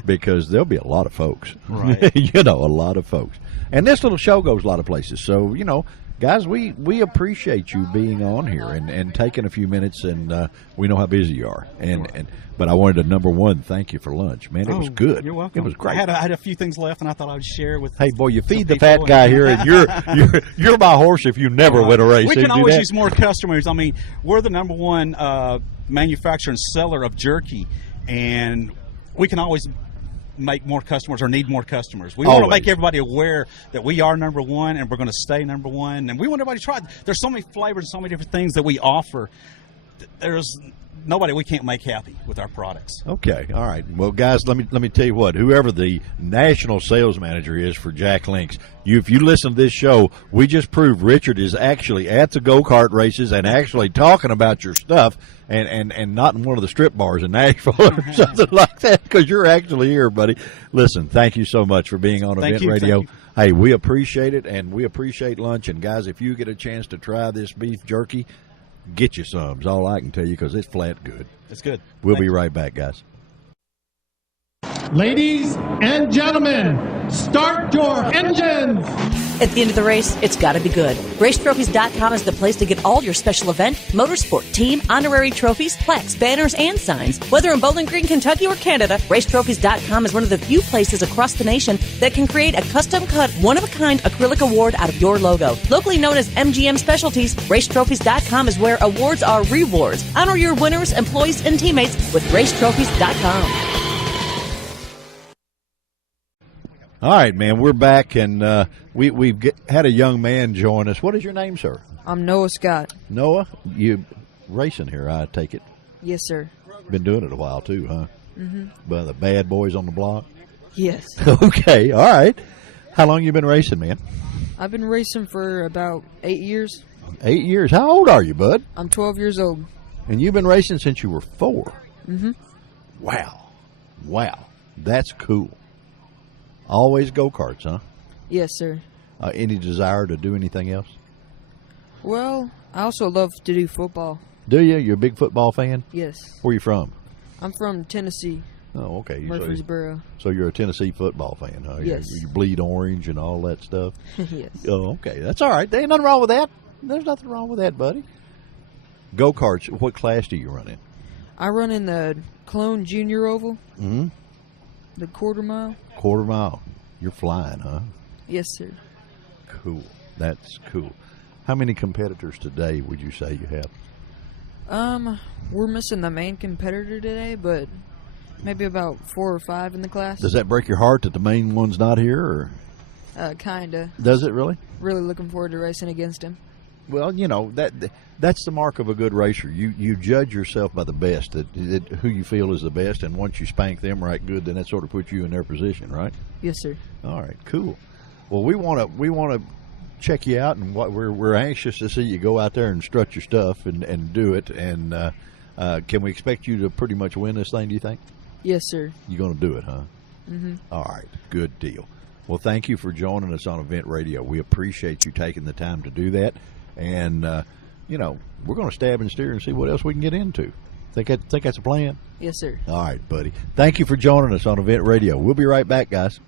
because there'll be a lot of folks. Right. A lot of folks. And this little show goes a lot of places. So, guys, we appreciate you being on here and taking a few minutes, and we know how busy you are. But I wanted to, number one, thank you for lunch. Man, it was good. You're welcome. It was great. I had a few things left, and I thought I would share with. Hey, boy, you feed the people fat and- guy here, and you're my horse if you never win a race. We So can do always that. use more customers. I mean, we're the number one manufacturer and seller of jerky, and we can always make more customers or need more customers. We want to Always. make everybody aware that we are number one and we're going to stay number one, and we want everybody to try it. There's so many flavors and so many different things that we offer. There's nobody we can't make happy with our products. Okay, all right. Well, guys, let me tell you what. Whoever the national sales manager is for Jack Links, if you listen to this show, we just proved Richard is actually at the go-kart races and actually talking about your stuff, and not in one of the strip bars in Nashville or something like that, because you're actually here, buddy. Listen, thank you so much for being on Thank Event you, Radio. thank you. Hey, we appreciate it, and we appreciate lunch. And guys, if you get a chance to try this beef jerky, get you some. Is all I can tell you, because it's flat good. It's good. We'll Thank be you. right back, guys. Ladies and gentlemen, start your engines! At the end of the race, it's got to be good. RaceTrophies.com is the place to get all your special event, motorsport, team, honorary trophies, plaques, banners, and signs. Whether in Bowling Green, Kentucky, or Canada, RaceTrophies.com is one of the few places across the nation that can create a custom-cut, one-of-a-kind acrylic award out of your logo. Locally known as MGM Specialties, RaceTrophies.com is where awards are rewards. Honor your winners, employees, and teammates with RaceTrophies.com. All right, man, we're back, and we've had a young man join us. What is your name, sir? I'm Noah Scott. Noah, you racing here, I take it. Yes, sir. Been doing it a while, too, huh? Mm-hmm. By the bad boys on the block? Yes. Okay, all right. How long you been racing, man? I've been racing for about 8 years. 8 years. How old are you, bud? I'm 12 years old. And you've been racing since you were 4. Mm-hmm. Wow. That's cool. Always go-karts, huh? Yes, sir. Any desire to do anything else? Well, I also love to do football. Do you? You're a big football fan? Yes. Where you from? I'm from Tennessee, Oh, okay. Murfreesboro. So you're a Tennessee football fan, huh? Yes. You bleed orange and all that stuff? Yes. Oh, okay. That's all right. There ain't nothing wrong with that. There's nothing wrong with that, buddy. Go-karts, what class do you run in? I run in the Clone Junior Oval, Mm-hmm. the quarter mile. Quarter mile. You're flying, huh? Yes, sir. Cool. That's cool. How many competitors today would you say you have? We're missing the main competitor today, but maybe about 4 or 5 in the class. Does that break your heart that the main one's not here? Or Kinda. does it really? Really looking forward to racing against him. Well, that's the mark of a good racer. You judge yourself by the best, that who you feel is the best, and once you spank them right good, then that sort of puts you in their position, right? Yes, sir. All right, cool. Well, we want to check you out, and we're anxious to see you go out there and strut your stuff and do it. And can we expect you to pretty much win this thing, do you think? Yes, sir. You're going to do it, huh? Mm-hmm. All right, good deal. Well, thank you for joining us on Event Radio. We appreciate you taking the time to do that. And, we're going to stab and steer and see what else we can get into. Think that's a plan? Yes, sir. All right, buddy. Thank you for joining us on Event Radio. We'll be right back, guys.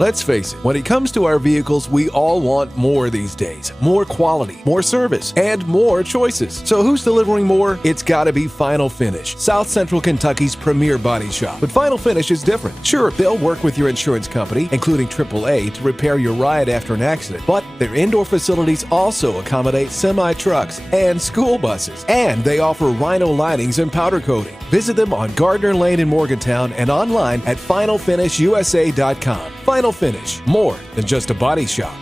Let's face it, when it comes to our vehicles, we all want more these days. More quality, more service, and more choices. So who's delivering more? It's gotta be Final Finish, South Central Kentucky's premier body shop. But Final Finish is different. Sure, they'll work with your insurance company, including AAA, to repair your ride after an accident. But their indoor facilities also accommodate semi-trucks and school buses. And they offer Rhino linings and powder coating. Visit them on Gardner Lane in Morgantown and online at FinalFinishUSA.com. Final Finish, more than just a body shop.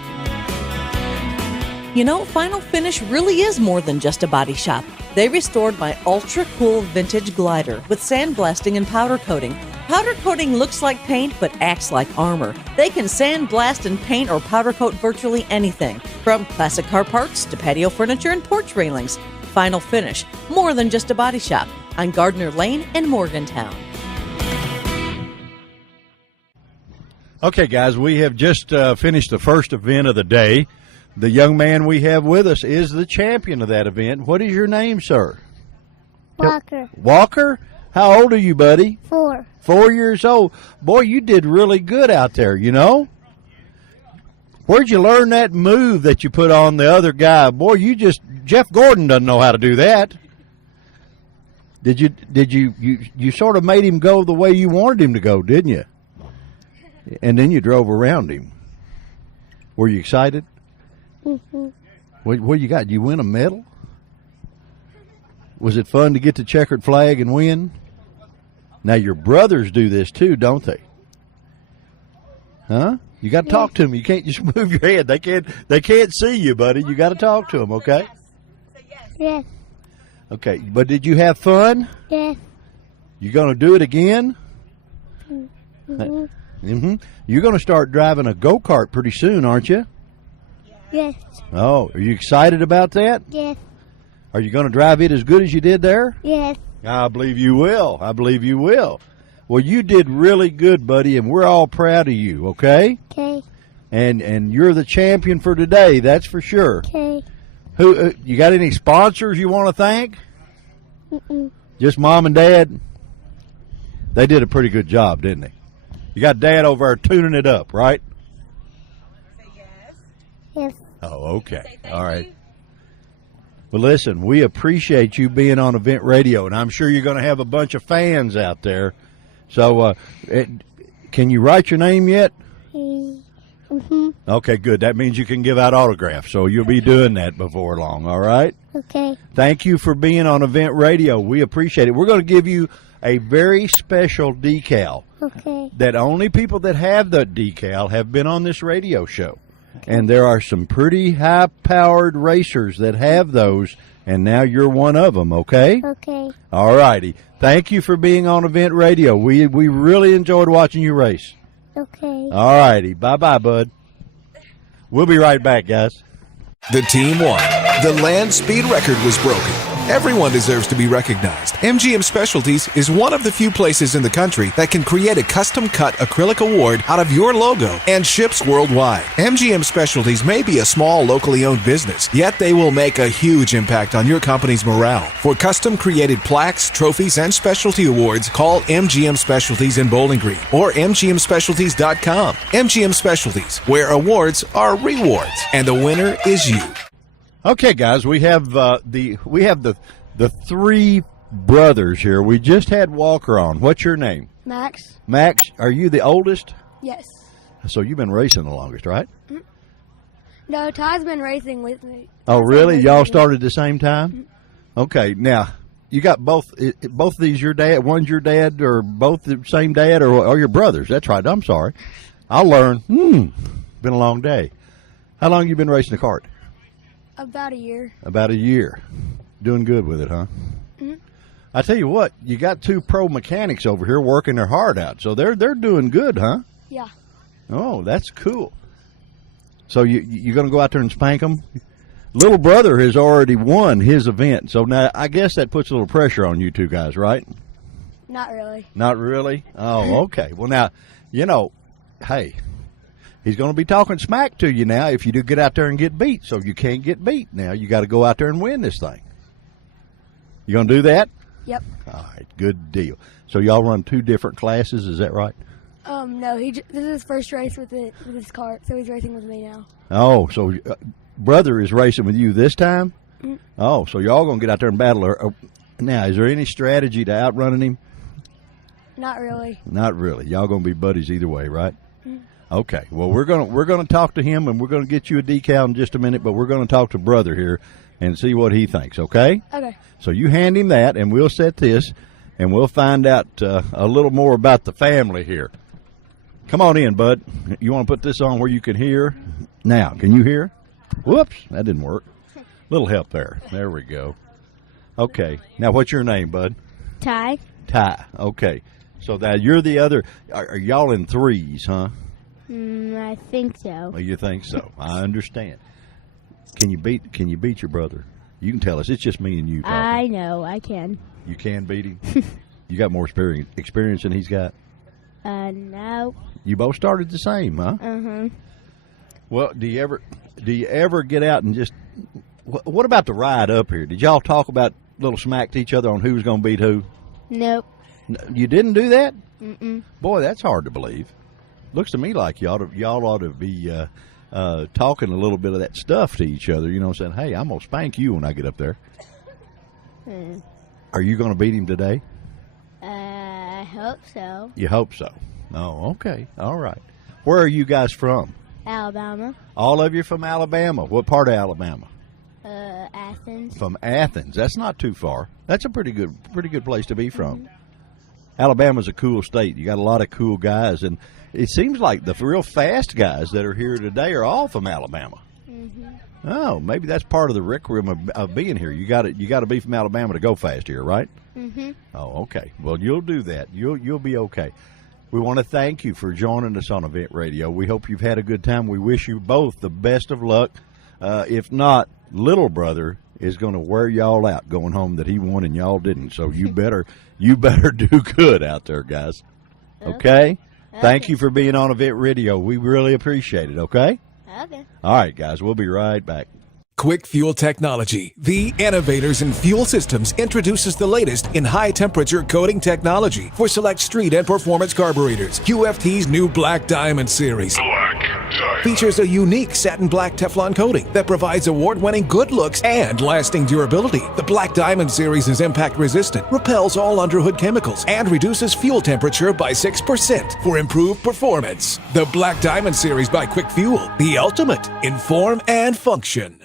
You know, Final Finish really is more than just a body shop. They restored my ultra-cool vintage glider with sandblasting and powder coating. Powder coating looks like paint but acts like armor. They can sandblast and paint or powder coat virtually anything, from classic car parts to patio furniture and porch railings. Final Finish, more than just a body shop, on Gardner Lane in Morgantown. Okay, guys, we have just finished the first event of the day. The young man we have with us is the champion of that event. What is your name, sir? Walker. Walker? How old are you, buddy? 4. 4 years old. Boy, you did really good out there, you know? Where'd you learn that move that you put on the other guy? Boy, Jeff Gordon doesn't know how to do that. Did you sort of made him go the way you wanted him to go, didn't you? And then you drove around him. Were you excited? Mm-hmm. What you got? Did you win a medal? Was it fun to get the checkered flag and win? Now, your brothers do this too, don't they? Huh? You got to talk to them. You can't just move your head. They can't see you, buddy. You got to talk to them, okay? Yes. Okay, but did you have fun? Yes. You going to do it again? Mm-hmm. Mm-hmm. You're going to start driving a go-kart pretty soon, aren't you? Yes. Oh, are you excited about that? Yes. Are you going to drive it as good as you did there? Yes. I believe you will. I believe you will. Well, you did really good, buddy, and we're all proud of you, okay? Okay. And you're the champion for today, that's for sure. Okay. Who you got any sponsors you want to thank? Mm-mm. Just Mom and Dad? They did a pretty good job, didn't they? You got Dad over there tuning it up, right? Yes. Oh, okay. All right. Well, listen, we appreciate you being on Event Radio, and I'm sure you're going to have a bunch of fans out there. So, can you write your name yet? Mm-hmm. Okay, good. That means you can give out autographs, so you'll be doing that before long, all right? Okay. Thank you for being on Event Radio. We appreciate it. We're going to give you a very special decal. Okay. That only people that have that decal have been on this radio show. And there are some pretty high-powered racers that have those, and now you're one of them, okay? Okay. All righty. Thank you for being on Event Radio. We really enjoyed watching you race. Okay. All righty. Bye-bye, bud. We'll be right back, guys. The team won. The land speed record was broken. Everyone deserves to be recognized. MGM Specialties is one of the few places in the country that can create a custom-cut acrylic award out of your logo and ships worldwide. MGM Specialties may be a small, locally owned business, yet they will make a huge impact on your company's morale. For custom-created plaques, trophies, and specialty awards, call MGM Specialties in Bowling Green or MGMSpecialties.com. MGM Specialties, where awards are rewards, and the winner is you. Okay, guys, we have the three brothers here. We just had Walker on. What's your name? Max. Max, are you the oldest? Yes. So you've been racing the longest, right? Mm-hmm. No, Ty's been racing with me. Oh, really? Y'all started at the same time? Okay, now you got both of these your dad. One's your dad, or both the same dad, or your brothers. That's right. I'm sorry. I'll learn. Been a long day. How long you been racing a kart? About a year. About a year. Doing good with it, huh? Mm-hmm. I tell you what, you got two pro mechanics over here working their heart out, so they're doing good, huh? Yeah. Oh, that's cool. So you're going to go out there and spank them? Little brother has already won his event, so now I guess that puts a little pressure on you two guys, right? Not really. Not really? Oh, okay. Well, now, hey, he's going to be talking smack to you now if you do get out there and get beat, so you can't get beat. Now you got to go out there and win this thing. You going to do that? Yep. All right, good deal. So y'all run two different classes, is that right? No, this is his first race with his cart, so he's racing with me now. Oh, so brother is racing with you this time? Mm-hmm. Oh, so y'all going to get out there and battle her. Now, is there any strategy to outrunning him? Not really. Not really. Y'all going to be buddies either way, right? Mm-hmm. Okay. Well, we're going to talk to him, and we're going to get you a decal in just a minute, but we're going to talk to brother here and see what he thinks, okay? Okay. So you hand him that, and we'll set this, and we'll find out a little more about the family here. Come on in, bud. You want to put this on where you can hear? Now, can you hear? Whoops, that didn't work. Little help there. There we go. Okay. Now, what's your name, bud? Ty. Ty. Okay. So now you're the other. Are y'all in threes, huh? I think so. Well, you think so. I understand. Can you beat your brother? You can tell us. It's just me and you talking. I know. I can. You can beat him? You got more experience than he's got? No. You both started the same, huh? Uh-huh. Well, do you ever get out and just what about the ride up here? Did y'all talk about little smack to each other on who's going to beat who? Nope. You didn't do that? Mm-mm. Boy, that's hard to believe. Looks to me like y'all ought to be talking a little bit of that stuff to each other, saying, hey, I'm going to spank you when I get up there. Are you going to beat him today? I hope so. You hope so. Oh, okay. All right. Where are you guys from? Alabama. All of you from Alabama. What part of Alabama? Athens. From Athens. That's not too far. That's a pretty good place to be from. Mm-hmm. Alabama's a cool state. You got a lot of cool guys, and it seems like the real fast guys that are here today are all from Alabama. Mm-hmm. Oh, maybe that's part of the requirement of being here. You got to be from Alabama to go fast here, right? Mm-hmm. Oh, okay. Well, you'll do that. You'll be okay. We want to thank you for joining us on Event Radio. We hope you've had a good time. We wish you both the best of luck. If not, little brother is going to wear y'all out going home that he won and y'all didn't. So you better do good out there, guys. Okay? Thank you for being on Event Radio. We really appreciate it, okay? Okay. All right, guys. We'll be right back. Quick Fuel Technology, the innovators in fuel systems, introduces the latest in high-temperature coating technology for select street and performance carburetors. QFT's new Black Diamond series features a unique satin black Teflon coating that provides award-winning good looks and lasting durability. The Black Diamond series is impact-resistant, repels all underhood chemicals, and reduces fuel temperature by 6% for improved performance. The Black Diamond series by Quick Fuel, the ultimate in form and function.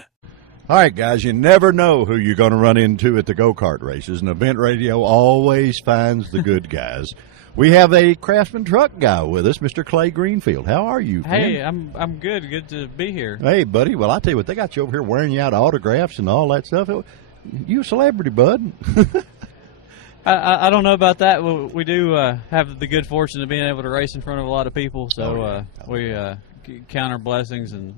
All right, guys, you never know who you're going to run into at the go-kart races, and Event Radio always finds the good guys. We have a Craftsman truck guy with us, Mr. Clay Greenfield. How are you, friend? Hey, I'm good. Good to be here. Hey, buddy. Well, I tell you what, they got you over here wearing you out autographs and all that stuff. You a celebrity, bud. I don't know about that. We do have the good fortune of being able to race in front of a lot of people, so we count our blessings and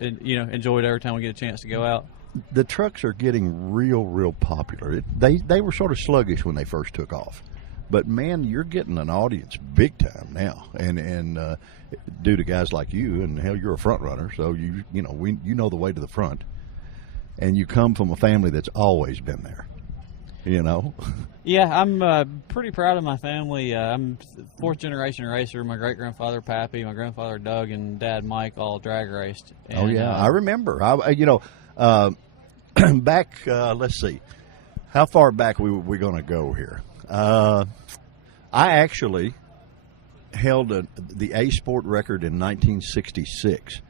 enjoy it every time we get a chance to go out. The trucks are getting real popular. They were sort of sluggish when they first took off, but man, you're getting an audience big time now, and due to guys like you, and hell, you're a front runner, so you know the way to the front, and you come from a family that's always been there. Yeah, I'm pretty proud of my family. I'm fourth generation racer. My great grandfather Pappy, my grandfather Doug, and Dad Mike all drag raced. And, I remember. Back. Let's see, how far back we going to go here? I actually held the A Sport record in 1966,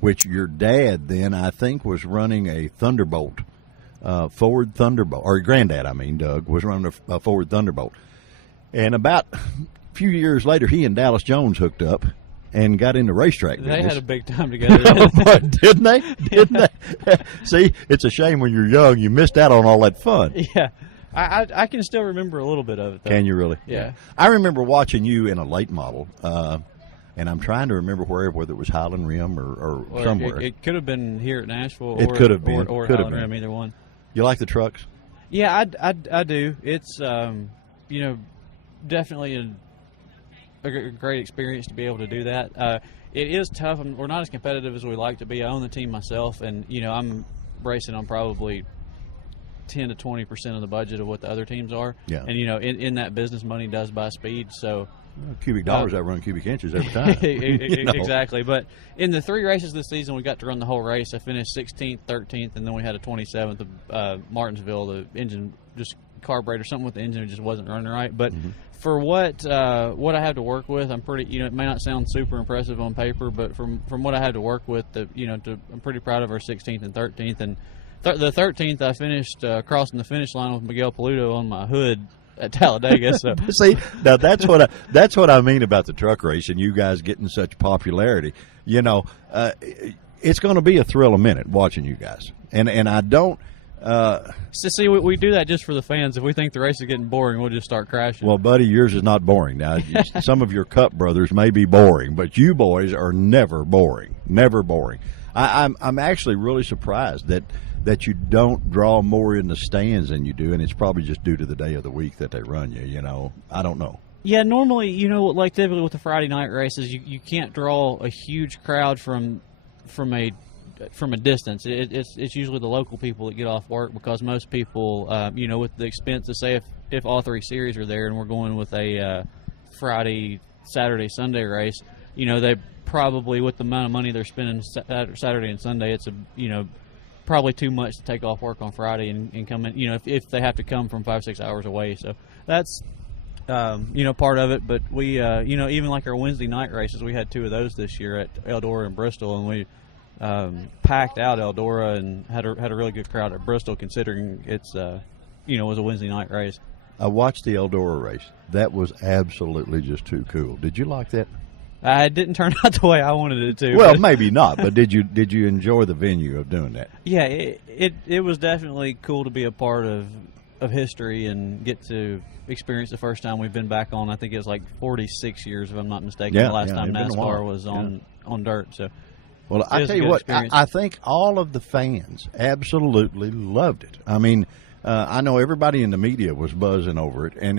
which your dad then I think was running a Thunderbolt Ford Thunderbolt, or granddad, I mean, Doug, was running a Ford Thunderbolt. And about a few years later, he and Dallas Jones hooked up and got into racetrack business. They had a big time together. Didn't they? Didn't they? See, it's a shame when you're young, you missed out on all that fun. Yeah. I can still remember a little bit of it, though. Can you really? Yeah. I remember watching you in a late model, and I'm trying to remember whether it was Highland Rim or somewhere. It could have been here at Nashville. It could have been. Or Could have Highland been. Rim, either one. You like the trucks? Yeah, I do. It's, definitely a great experience to be able to do that. It is tough. We're not as competitive as we like to be. I own the team myself, and, I'm racing on probably 10 to 20% of the budget of what the other teams are. Yeah. And in that business, money does buy speed. So cubic dollars outrun cubic inches every time. Exactly. But in the 3 races this season, we got to run the whole race. I finished 16th, 13th, and then we had a 27th of Martinsville. The engine just carburetor, something with the engine just wasn't running right. But for what I had to work with, I'm pretty. It may not sound super impressive on paper, but from what I had to work with, I'm pretty proud of our 16th and 13th. And the 13th, I finished crossing the finish line with Miguel Paludo on my hood at Talladega. So see, now that's what I mean about the truck race and you guys getting such popularity. It's going to be a thrill a minute watching you guys, and I don't. See, we do that just for the fans. If we think the race is getting boring, we'll just start crashing. Well, buddy, yours is not boring. Now, some of your Cup brothers may be boring, but you boys are never boring. Never boring. I'm actually really surprised that you don't draw more in the stands than you do, and it's probably just due to the day of the week that they run you. I don't know. Yeah, normally, like typically with the Friday night races, you can't draw a huge crowd from a distance. It's usually the local people that get off work, because most people, with the expense of, say, if all 3 series are there and we're going with a Friday, Saturday, Sunday race, they probably, with the amount of money they're spending Saturday and Sunday, it's probably too much to take off work on Friday and come in, if they have to come from 5-6 hours away. So that's, part of it. But we, even like our Wednesday night races, we had 2 of those this year at Eldora and Bristol, and we packed out Eldora and had a really good crowd at Bristol, considering it's, it was a Wednesday night race. I watched the Eldora race. That was absolutely just too cool. Did you like that? It didn't turn out the way I wanted it to. Well, maybe not, but did you enjoy the venue of doing that? Yeah, it was definitely cool to be a part of history and get to experience the first time we've been back on. I think it was like 46 years, if I'm not mistaken. The last time NASCAR was on dirt. So, well, I tell you what, I think all of the fans absolutely loved it. I mean, I know everybody in the media was buzzing over it, and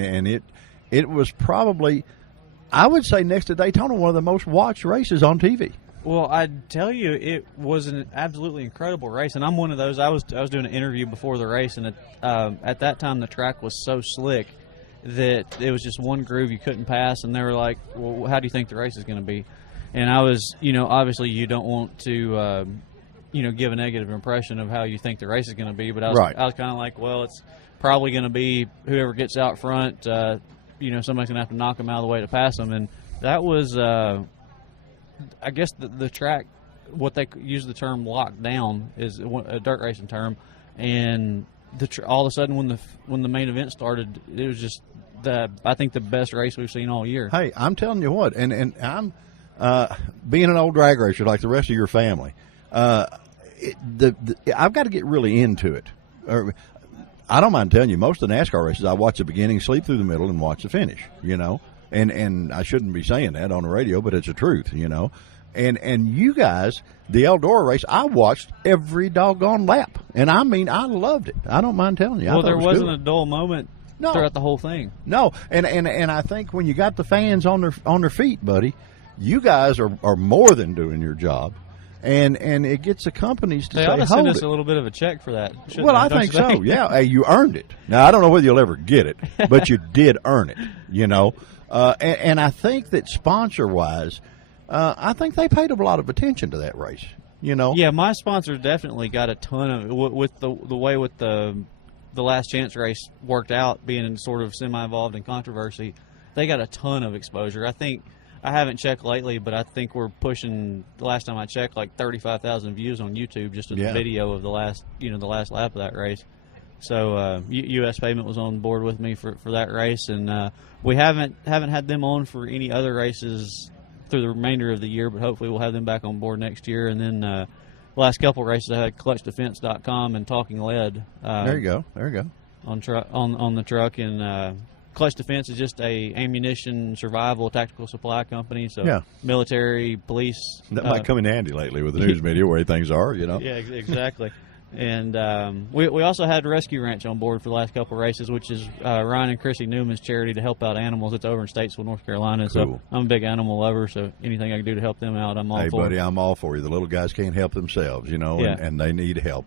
it was probably, I would say, next to Daytona, one of the most watched races on TV. Well, I'd tell you, it was an absolutely incredible race, and I'm one of those. I was doing an interview before the race, and at that time the track was so slick that it was just one groove you couldn't pass, and they were like, well, how do you think the race is going to be? And I was, obviously you don't want to, give a negative impression of how you think the race is going to be, but I was kind of like, well, it's probably going to be whoever gets out front, somebody's going to have to knock them out of the way to pass them, and that was, I guess the track, what they use the term locked down is a dirt racing term, and all of a sudden when the main event started, it was just I think the best race we've seen all year. Hey, I'm telling you what, and I'm being an old drag racer like the rest of your family, I've got to get really into it. I don't mind telling you, most of the NASCAR races, I watch the beginning, sleep through the middle, and watch the finish, And I shouldn't be saying that on the radio, but it's the truth, And you guys, the Eldora race, I watched every doggone lap. And I mean, I loved it. I don't mind telling you. Well, there wasn't a dull moment throughout the whole thing. No, and I think when you got the fans on their feet, buddy, you guys are more than doing your job. And it gets the companies to they say, ought to hold send us it. a little bit of a check for that. Well, I think so. Yeah, hey, you earned it. Now, I don't know whether you'll ever get it, but you did earn it, And I think that sponsor-wise, I think they paid a lot of attention to that race, Yeah, my sponsor definitely got a ton of with the way with the Last Chance race worked out, being sort of semi-involved in controversy. They got a ton of exposure. I think I haven't checked lately, but I think we're pushing. The last time I checked, like 35,000 views on YouTube just in the video of the last lap of that race. So U.S. Pavement was on board with me for that race, and we haven't had them on for any other races through the remainder of the year, but hopefully we'll have them back on board next year. And then the last couple of races I had ClutchDefense.com and Talking Lead. There you go. On the truck, and Clutch Defense is just a ammunition survival tactical supply company. So military, police. That might come in handy lately with the news media where things are, you know. Yeah, exactly. And we also had Rescue Ranch on board for the last couple of races, which is Ryan and Chrissy Newman's charity to help out animals. It's over in Statesville, North Carolina. Cool. So I'm a big animal lover, so anything I can do to help them out, I'm all for. Hey, buddy, I'm all for you. The little guys can't help themselves, you know, and they need help.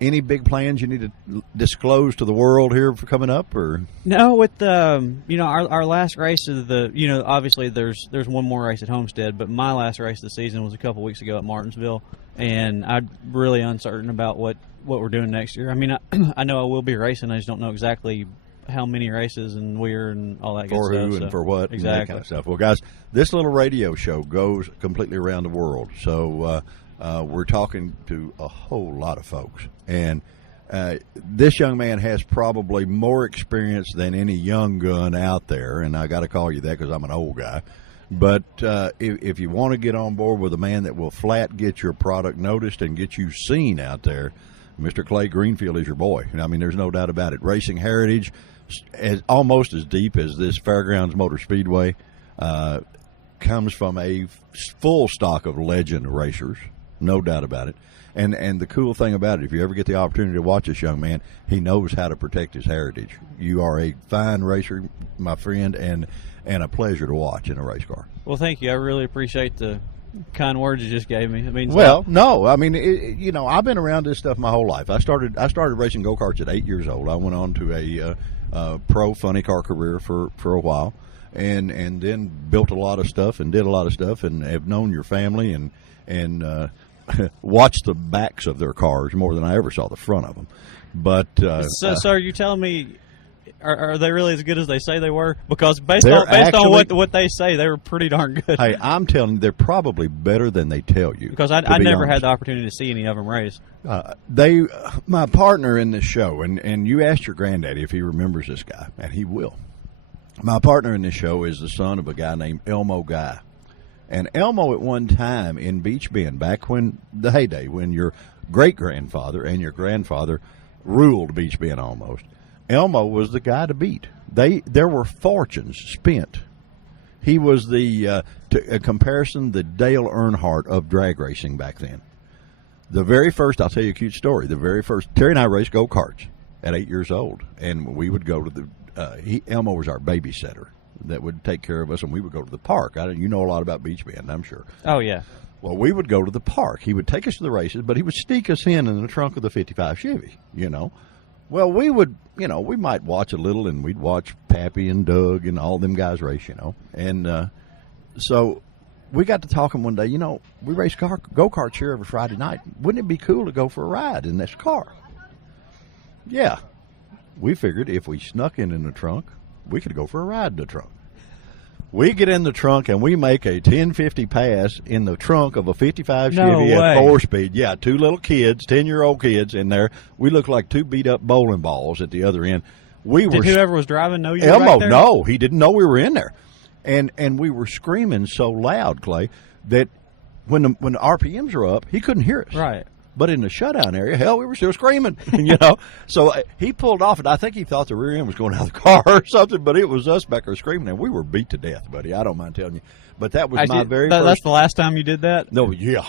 Any big plans you need to disclose to the world here for coming up, or no? With our last race of the obviously there's one more race at Homestead, but my last race of the season was a couple weeks ago at Martinsville, and I'm really uncertain about what we're doing next year. I mean, I know I will be racing. I just don't know exactly how many races and where and all that good stuff. For who and for what, exactly. And that kind of stuff. Well, guys, this little radio show goes completely around the world, so. We're talking to a whole lot of folks, and this young man has probably more experience than any young gun out there, and I got to call you that because I'm an old guy. But if you want to get on board with a man that will flat get your product noticed and get you seen out there, Mr. Clay Greenfield is your boy. I mean, there's no doubt about it. Racing heritage, almost as deep as this Fairgrounds Motor Speedway, comes from a full stock of legend racers. No doubt about it. And the cool thing about it, if you ever get the opportunity to watch this young man, he knows how to protect his heritage. You are a fine racer, my friend, and a pleasure to watch in a race car. Well, thank you. I really appreciate the kind words you just gave me. It means no, I mean, I've been around this stuff my whole life. I started racing go-karts at 8 years old. I went on to a pro funny car career for a while, and then built a lot of stuff and did a lot of stuff, and have known your family and watched the backs of their cars more than I ever saw the front of them. But so are you telling me, are they really as good as they say they were? Because based on what they say, they were pretty darn good. Hey, I'm telling you, they're probably better than they tell you. Because I never had the opportunity to see any of them race. My partner in this show, and you asked your granddaddy if he remembers this guy, and he will. My partner in this show is the son of a guy named Elmo Guy. And Elmo, at one time in Beach Bend, back when the heyday, when your great-grandfather and your grandfather ruled Beach Bend almost, Elmo was the guy to beat. There were fortunes spent. He was a comparison, the Dale Earnhardt of drag racing back then. The very first, I'll tell you a cute story, Terry and I raced go-karts at 8 years old, and we would go to Elmo was our babysitter that would take care of us, and we would go to the park. You know a lot about Beach Bend, I'm sure. Oh, yeah. Well, we would go to the park. He would take us to the races, but he would sneak us in the trunk of the 55 Chevy, Well, we would, we might watch a little, and we'd watch Pappy and Doug and all them guys race, And so we got to talking one day, we race go-karts here every Friday night. Wouldn't it be cool to go for a ride in this car? Yeah. We figured if we snuck in the trunk, we could go for a ride in the trunk. We get in the trunk and we make a 1050 pass in the trunk of a 55 Chevy at 4-speed. Yeah, two little kids, 10-year-old kids in there. We look like two beat-up bowling balls at the other end. Did whoever was driving know you were Elmo, back there? No, he didn't know we were in there. And we were screaming so loud, Clay, that when the RPMs were up, he couldn't hear us. Right. But in the shutdown area, hell, we were still screaming, So he pulled off, and I think he thought the rear end was going out of the car or something, but it was us back there screaming, and we were beat to death, buddy. I don't mind telling you. But that was my very first. That's the last time you did that? No, yeah,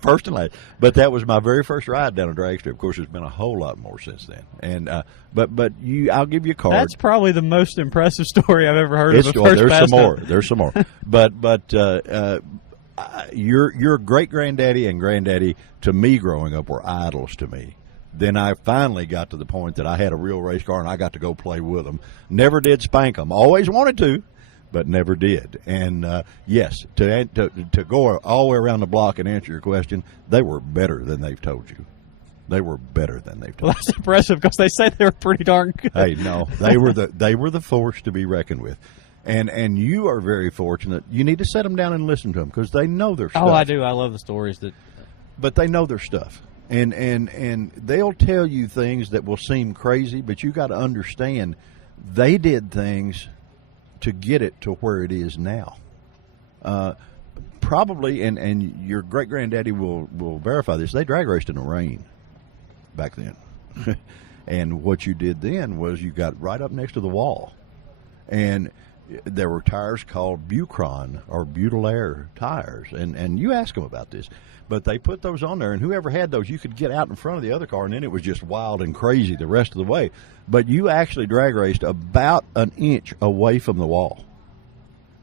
first and last. But that was my very first ride down a drag strip. Of course, there's been a whole lot more since then. And I'll give you a card. That's probably the most impressive story I've ever heard of. There's some more. But your great granddaddy and granddaddy, to me growing up, were idols to me. Then I finally got to the point that I had a real race car and I got to go play with them. Never did spank them. Always wanted to, but never did. And yes, to go all the way around the block and answer your question, they were better than they've told you. They were better than they've told you. That's impressive because they say they were pretty darn good. Hey, no, they were the force to be reckoned with. And you are very fortunate. You need to sit them down and listen to them because they know their stuff. Oh, I do. I love the stories that. But they know their stuff, and they'll tell you things that will seem crazy, but you got to understand they did things to get it to where it is now. Probably, and your great granddaddy will verify this. They drag raced in the rain back then, and what you did then was you got right up next to the wall, and there were tires called Bucron or Butyl tires, and you ask them about this, but they put those on there, and whoever had those, you could get out in front of the other car, and then it was just wild and crazy the rest of the way. But you actually drag raced about an inch away from the wall,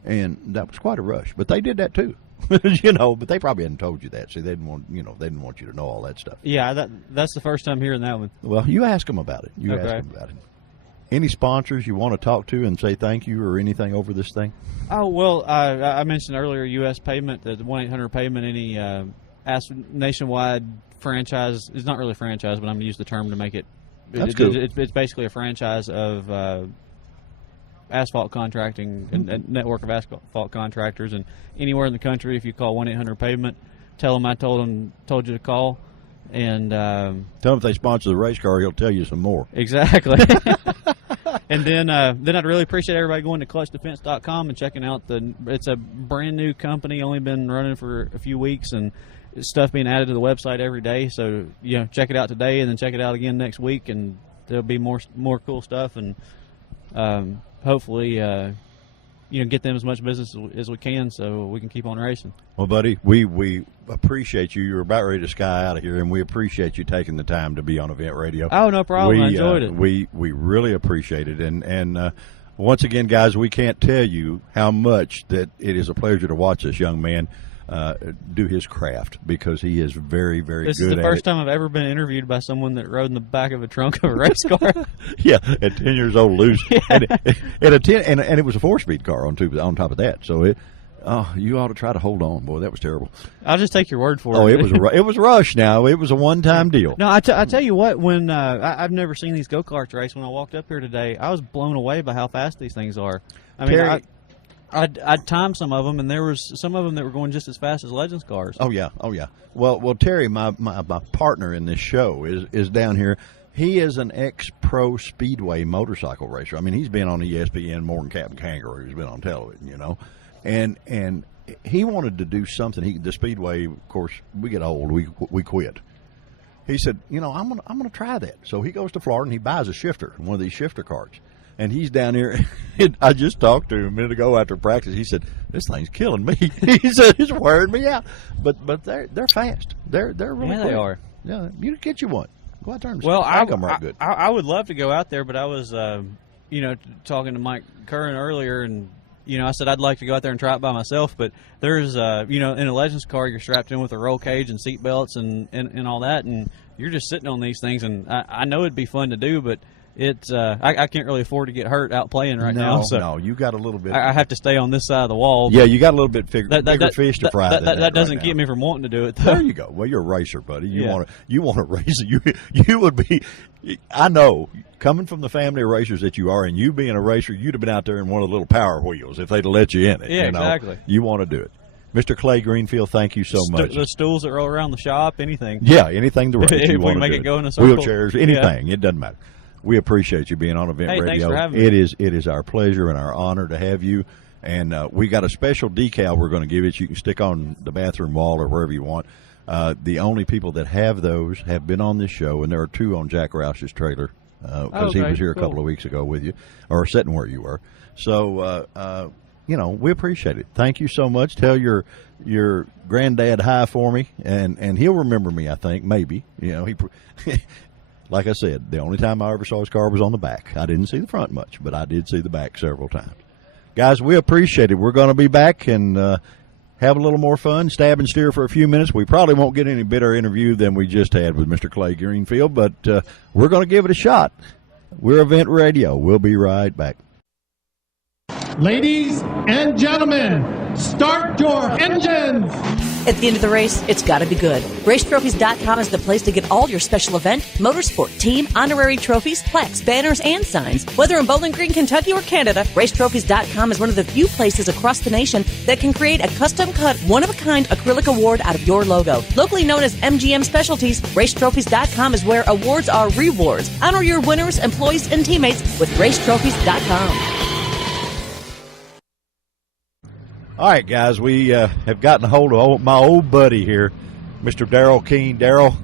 and that was quite a rush. But they did that too, But they probably hadn't told you that. See, they didn't want you to know all that stuff. Yeah, that's the first time hearing that one. Well, you ask them about it. Ask them about it. Any sponsors you want to talk to and say thank you or anything over this thing? Oh, well, I mentioned earlier U.S. Payment, the 1-800 Payment, any nationwide franchise. It's not really a franchise, but I'm going to use the term to make it. That's cool. It's basically a franchise of asphalt contracting and a network of asphalt contractors. And anywhere in the country, if you call 1-800 Pavement, tell them I told you to call. And tell them if they sponsor the race car, he'll tell you some more. Exactly. And then I'd really appreciate everybody going to clutchdefense.com and checking out it's a brand new company, only been running for a few weeks, and stuff being added to the website every day. So check it out today, and then check it out again next week, and there'll be more cool stuff, and hopefully get them as much business as we can, so we can keep on racing. Well, buddy, we appreciate you. You're about ready to sky out of here, and we appreciate you taking the time to be on Event Radio. Oh, no problem. I enjoyed it. We really appreciate it, and once again, guys, we can't tell you how much that it is a pleasure to watch this young man do his craft, because he is very, very good at it. This is the first time I've ever been interviewed by someone that rode in the back of a trunk of a race car. Yeah, at 10 years old, loose. Yeah. And it was a 4-speed car on top of that. So you ought to try to hold on, boy. That was terrible. I'll just take your word for it. Oh, it was a rush. Now it was a one-time deal. No, I tell you what. When I've never seen these go-karts race. When I walked up here today, I was blown away by how fast these things are. I mean, I'd timed some of them, and there was some of them that were going just as fast as Legends cars. Oh yeah. Well, Terry, my partner in this show is down here. He is an ex-pro speedway motorcycle racer. I mean, he's been on ESPN more than Captain Kangaroo. He's been on television, and he wanted to do something. The speedway, of course, we get old, we quit. He said, I'm gonna try that. So he goes to Florida and he buys a shifter, one of these shifter carts. And he's down here. I just talked to him a minute ago after practice. He said, "This thing's killing me." He said, "It's wearing me out." But they're fast. They're really quick. They are. Yeah, you get you one. Go out there and I them right good. I would love to go out there, but I was talking to Mike Curran earlier, and I said I'd like to go out there and try it by myself. But there's in a Legends car, you're strapped in with a roll cage and seat belts and all that, and you're just sitting on these things. And I know it'd be fun to do, but it's I can't really afford to get hurt out playing now. So no, you got a little bit. I have to stay on this side of the wall. Yeah, you got a little bit bigger fish to fry. That doesn't keep me from wanting to do it, though. There you go. Well, you're a racer, buddy. You want to race. You would be. I know, coming from the family of racers that you are, and you being a racer, you'd have been out there in one of the little power wheels if they'd have let you in it. Yeah, exactly. You want to do it. Mr. Clay Greenfield, thank you so much. The stools that roll around the shop, anything. Yeah, anything to race. If we make it go in a circle. Wheelchairs, anything. Yeah. It doesn't matter. We appreciate you being on Event Radio. Thanks for having me. It is our pleasure and our honor to have you. And we got a special decal we're going to give you. You can stick on the bathroom wall or wherever you want. The only people that have those have been on this show, and there are 2 on Jack Roush's trailer because he was here a couple of weeks ago with you, or sitting where you were. So, we appreciate it. Thank you so much. Tell your granddad hi for me, and he'll remember me, I think, maybe. He like I said, the only time I ever saw his car was on the back. I didn't see the front much, but I did see the back several times. Guys, we appreciate it. We're going to be back and have a little more fun, stab and steer for a few minutes. We probably won't get any better interview than we just had with Mr. Clay Greenfield, but we're going to give it a shot. We're Event Radio. We'll be right back. Ladies and gentlemen, start your engines! At the end of the race, it's got to be good. RaceTrophies.com is the place to get all your special event, motorsport, team, honorary trophies, plaques, banners, and signs. Whether in Bowling Green, Kentucky, or Canada, RaceTrophies.com is one of the few places across the nation that can create a custom-cut, one-of-a-kind acrylic award out of your logo. Locally known as MGM Specialties, RaceTrophies.com is where awards are rewards. Honor your winners, employees, and teammates with RaceTrophies.com. All right, guys, we have gotten a hold of my old buddy here, Mr. Darrell Keene. Darrell,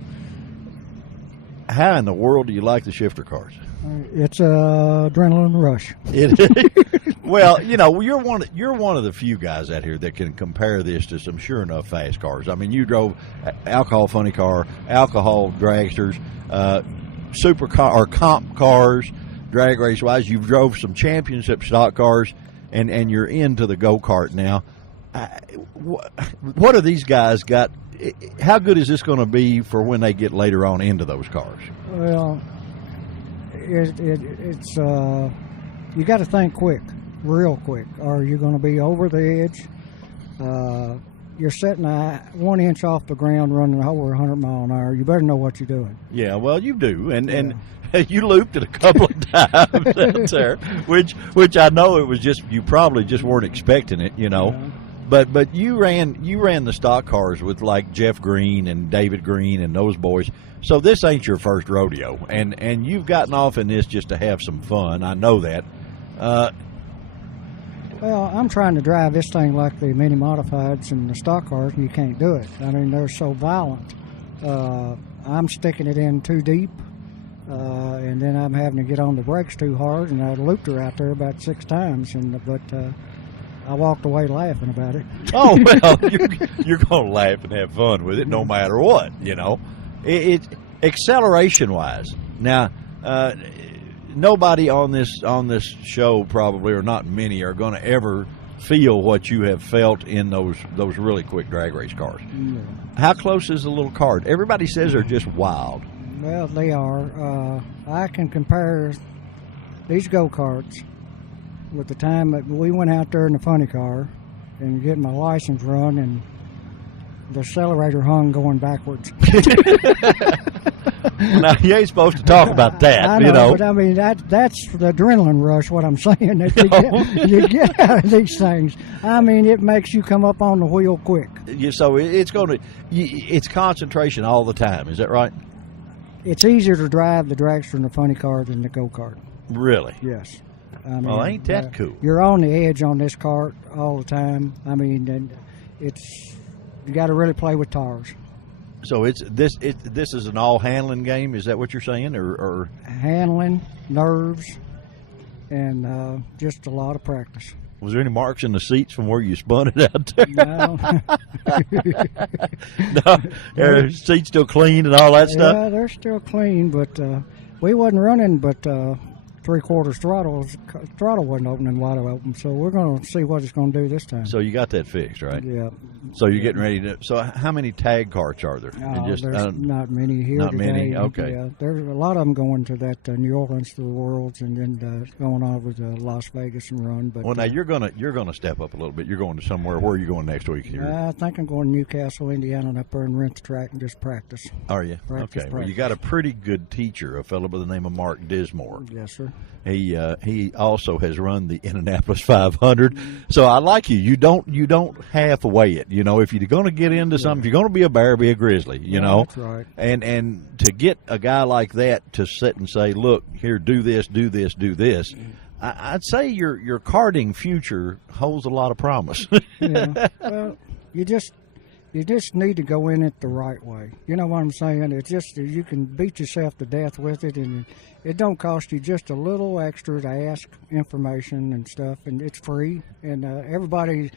how in the world do you like the shifter cars? It's adrenaline rush. Well, you know, you're one of the few guys out here that can compare this to some sure enough fast cars. I mean, you drove alcohol funny car, alcohol dragsters, super car or comp cars, drag race wise. You've drove some championship stock cars. And you're into the go-kart now. What are these guys got? How good is this going to be for when they get later on into those cars? Well, it's you got to think quick, real quick, or you're going to be over the edge. You're setting 1 inch off the ground running over 100 mile an hour. You better know what you're doing. Yeah, well, you do, and you looped it a couple of times out there, which I know it was just you probably just weren't expecting it, you know. Yeah. But you ran the stock cars with like Jeff Green and David Green and those boys. So this ain't your first rodeo, and you've gotten off in this just to have some fun. I know that. Well, I'm trying to drive this thing like the mini modifieds and the stock cars, and you can't do it. I mean, they're so violent. I'm sticking it in too deep. And then I'm having to get on the brakes too hard, and I looped her out there about 6 times. But I walked away laughing about it. Oh well, you're going to laugh and have fun with it, no matter what. You know, it acceleration wise. Now, nobody on this show probably, or not many, are going to ever feel what you have felt in those really quick drag race cars. Yeah. How close is the little car? Everybody says they're just wild. Well, they are. I can compare these go-karts with the time that we went out there in the funny car and getting my license run, and the accelerator hung going backwards. Now, you ain't supposed to talk about that, I know. But I mean, that's the adrenaline rush, what I'm saying. That you get out of these things. I mean, it makes you come up on the wheel quick. So it's concentration all the time. Is that right? It's easier to drive the dragster and the funny car than the go-kart. Really? Yes. I mean, well, ain't that cool? You're on the edge on this cart all the time. I mean, and you got to really play with tires. So this is an all handling game. Is that what you're saying, or handling, nerves, and just a lot of practice. Was there any marks in the seats from where you spun it out there? No. No, seats still clean and all that stuff? Yeah, they're still clean, but we wasn't running but 3/4 throttle. Throttle wasn't opening wide open, so we're going to see what it's going to do this time. So you got that fixed, right? Yeah. So you're getting ready to. So how many tag carts are there? There's not many here not today. Many. Okay. Yeah, there's a lot of them going to that New Orleans to the Worlds, and then going over to Las Vegas and run. But now you're gonna step up a little bit. You're going to somewhere. Where are you going next week? I think I'm going to Newcastle, Indiana, and up there and rent the track and just practice. Are you? Practice. Well, you got a pretty good teacher, a fellow by the name of Mark Dismore. Yes, sir. He also has run the Indianapolis 500. So I like you. You don't half weigh it. You know, if you're going to get into something, if you're going to be a bear, be a grizzly. You know, that's right. And to get a guy like that to sit and say, "Look, here, do this, do this, do this," I'd say your karting future holds a lot of promise. Yeah. Well, you just need to go in it the right way. You know what I'm saying? It's just you can beat yourself to death with it, and it don't cost you just a little extra to ask information and stuff, and it's free. And everybody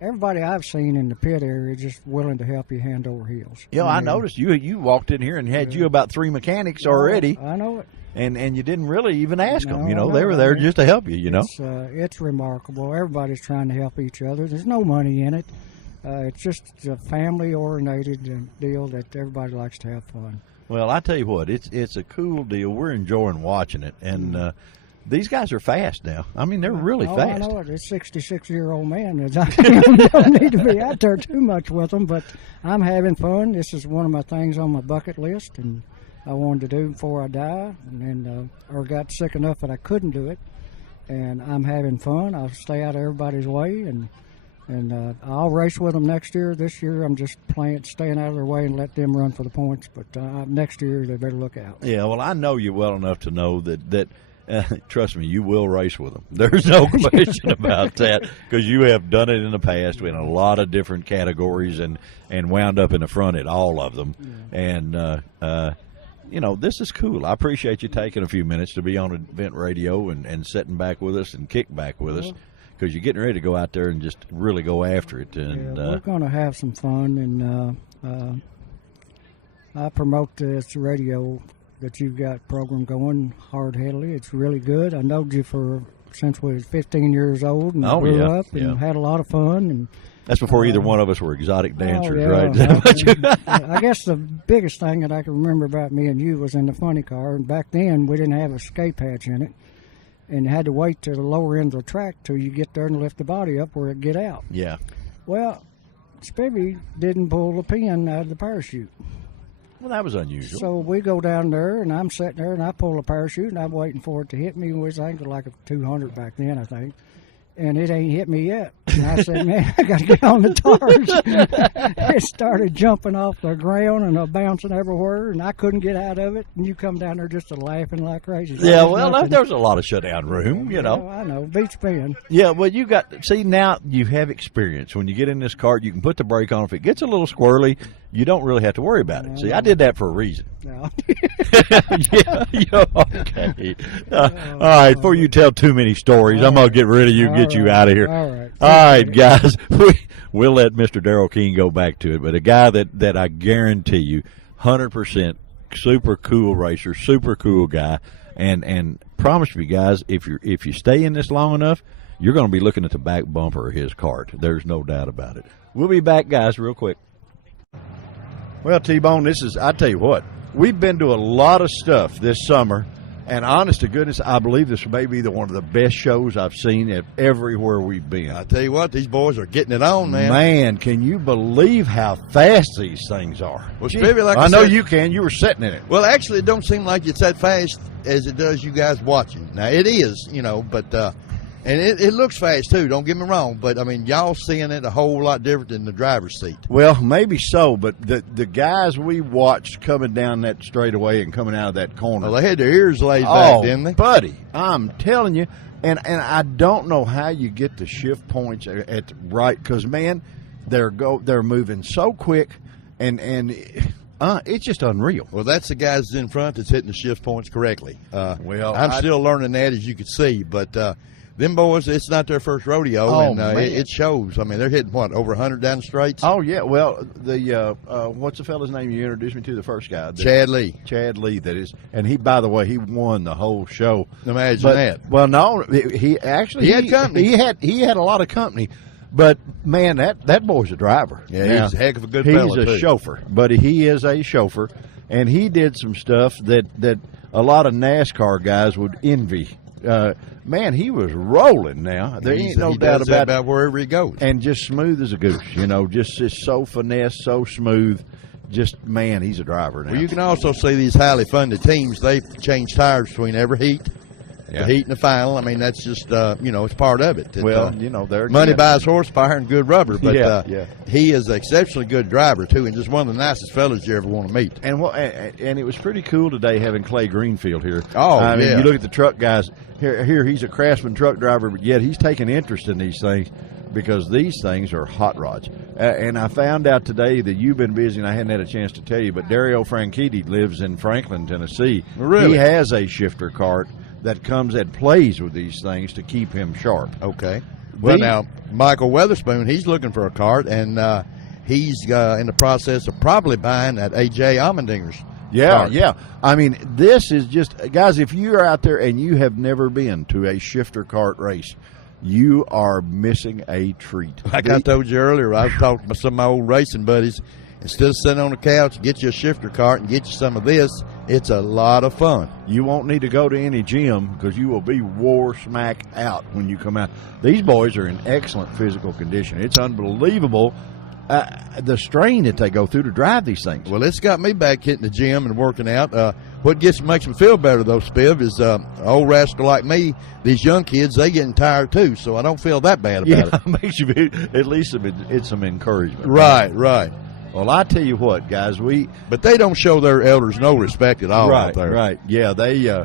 I've seen in the pit area is just willing to help you hand over heels. Yeah, I noticed you walked in here and had you about 3 mechanics already. I know it. And you didn't really even ask them. You know, they were there just to help you. You know, it's remarkable. Everybody's trying to help each other. There's no money in it. It's just a family-oriented deal that everybody likes to have fun. Well, I tell you what, it's a cool deal. We're enjoying watching it, and these guys are fast now. I mean, they're really fast. I know it. It's 66-year-old man. I don't need to be out there too much with them, but I'm having fun. This is one of my things on my bucket list, and I wanted to do before I die, and then or got sick enough that I couldn't do it. And I'm having fun. I'll stay out of everybody's way, and I'll race with them next year. This year, I'm just staying out of their way and let them run for the points. But next year, they better look out. Yeah, well, I know you well enough to know that trust me, you will race with them. There's no question about that, because you have done it in the past in a lot of different categories and wound up in the front at all of them. Yeah. And this is cool. I appreciate you taking a few minutes to be on Event Radio and sitting back with us and kick back with us, because you're getting ready to go out there and just really go after it. And we're going to have some fun, and I promote this radio that you've got program going hard-headedly. It's really good. I knowed you since we was 15 years old and grew up and had a lot of fun. And that's before either one of us were exotic dancers, right? I guess the biggest thing that I can remember about me and you was in the funny car, and back then we didn't have a escape hatch in it, and you had to wait to the lower end of the track till you get there and lift the body up where it'd get out. Yeah. Well, Spivvy didn't pull the pin out of the parachute. Well, that was unusual. So we go down there, and I'm sitting there, and I pull a parachute, and I'm waiting for it to hit me. It was, I think, like a 200 back then, I think. And it ain't hit me yet. And I said, man, I got to get on the tars. It started jumping off the ground and bouncing everywhere, and I couldn't get out of it. And you come down there just laughing like crazy. Yeah, well, there's a lot of shutdown room, you know. I know, beach spin. Yeah, well, now you have experience. When you get in this cart, you can put the brake on. If it gets a little squirrely, you don't really have to worry about it. See, I did that for a reason. No. Okay. All right, before you tell too many stories, I'm going to get rid of you and get you out of here. All right, guys. We'll let Mr. Darrell King go back to it, but a guy that I guarantee you, 100% super cool racer, super cool guy, and promise me, guys, if you stay in this long enough, you're going to be looking at the back bumper of his cart. There's no doubt about it. We'll be back, guys, real quick. Well, T-Bone, I tell you what, we've been to a lot of stuff this summer, and honest to goodness, I believe this may be one of the best shows I've seen at everywhere we've been. I tell you what, these boys are getting it on, man. Man, can you believe how fast these things are? Well, Spivvy, like I know you can. You were sitting in it. Well, actually, it don't seem like it's that fast as it does you guys watching. Now, it is, but and it looks fast, too. Don't get me wrong. But, I mean, y'all seeing it a whole lot different than the driver's seat. Well, maybe so. But the guys we watched coming down that straightaway and coming out of that corner. Well, they had their ears laid back, didn't they? Buddy, I'm telling you. And I don't know how you get the shift points at right. Because, man, they're moving so quick. And it's just unreal. Well, that's the guys in front that's hitting the shift points correctly. I'm still learning that, as you can see. But them boys, it's not their first rodeo, and it shows. I mean, they're hitting, over 100 down the straights? Oh, yeah. Well, what's the fella's name you introduced me to, the first guy? Chad Lee. Chad Lee, that is. And he, by the way, he won the whole show. Imagine that. Well, no, he had company. He had a lot of company. But, man, that boy's a driver. Yeah, he's a heck of a good fella, He's a chauffeur. But he is a chauffeur. And he did some stuff that a lot of NASCAR guys would envy. Man, he was rolling now. There ain't no doubt about wherever he goes. And just smooth as a goose, just so finesse, so smooth. Just, man, he's a driver now. Well, you can also see these highly funded teams, they've changed tires between every heat. The heat and the final, I mean, that's just, it's part of it. They're money buys horsepower and good rubber, but he is an exceptionally good driver, too, and just one of the nicest fellas you ever want to meet. And it was pretty cool today having Clay Greenfield here. Oh, I mean, you look at the truck guys. Here he's a Craftsman truck driver, but yet he's taking interest in these things because these things are hot rods. And I found out today that you've been busy, and I hadn't had a chance to tell you, but Dario Franchitti lives in Franklin, Tennessee. Really? He has a shifter cart that comes and plays with these things to keep him sharp. Okay. Well, now, Michael Weatherspoon, he's looking for a cart, and he's in the process of probably buying that A.J. Allmendinger's cart. Yeah. I mean, this is just, guys, if you're out there and you have never been to a shifter cart race, you are missing a treat. Like I told you earlier, I was talking to some of my old racing buddies, instead of sitting on the couch, get you a shifter cart and get you some of this. It's a lot of fun. You won't need to go to any gym because you will be wore smack out when you come out. These boys are in excellent physical condition. It's unbelievable the strain that they go through to drive these things. Well, it's got me back hitting the gym and working out. What makes me feel better, though, Spiv, is an old rascal like me, these young kids, they getting tired, too, so I don't feel that bad about it. Makes you at least it's some encouragement. Right. Well, I tell you what, guys, but they don't show their elders no respect at all out there. Right. Yeah, they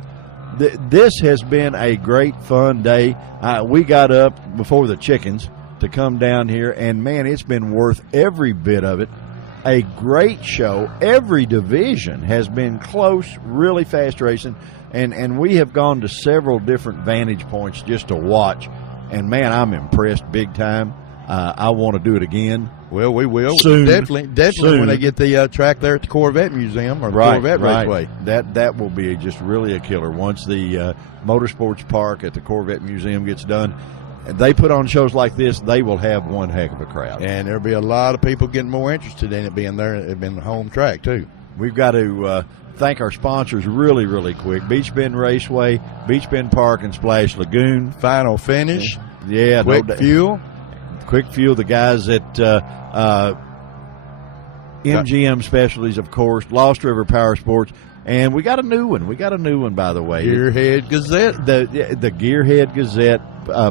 this has been a great fun day. We got up before the chickens to come down here, and man, it's been worth every bit of it. A great show. Every division has been close, really fast racing, and we have gone to several different vantage points just to watch. And man, I'm impressed big time. I want to do it again. Well, we will. Soon. Definitely Soon. when they get the track there at the Corvette Museum or the Corvette Raceway. That will be just really a killer. Once the Motorsports Park at the Corvette Museum gets done, they put on shows like this, they will have one heck of a crowd. And there'll be a lot of people getting more interested in it being there. It's been the home track, too. We've got to thank our sponsors really, really quick. Beach Bend Raceway, Beach Bend Park, and Splash Lagoon. Final Finish. Yeah. Quick Fuel. Quick Fuel, the guys at MGM Specialties, of course, Lost River Power Sports. And we got a new one. By the way. Gearhead Gazette. The Gearhead Gazette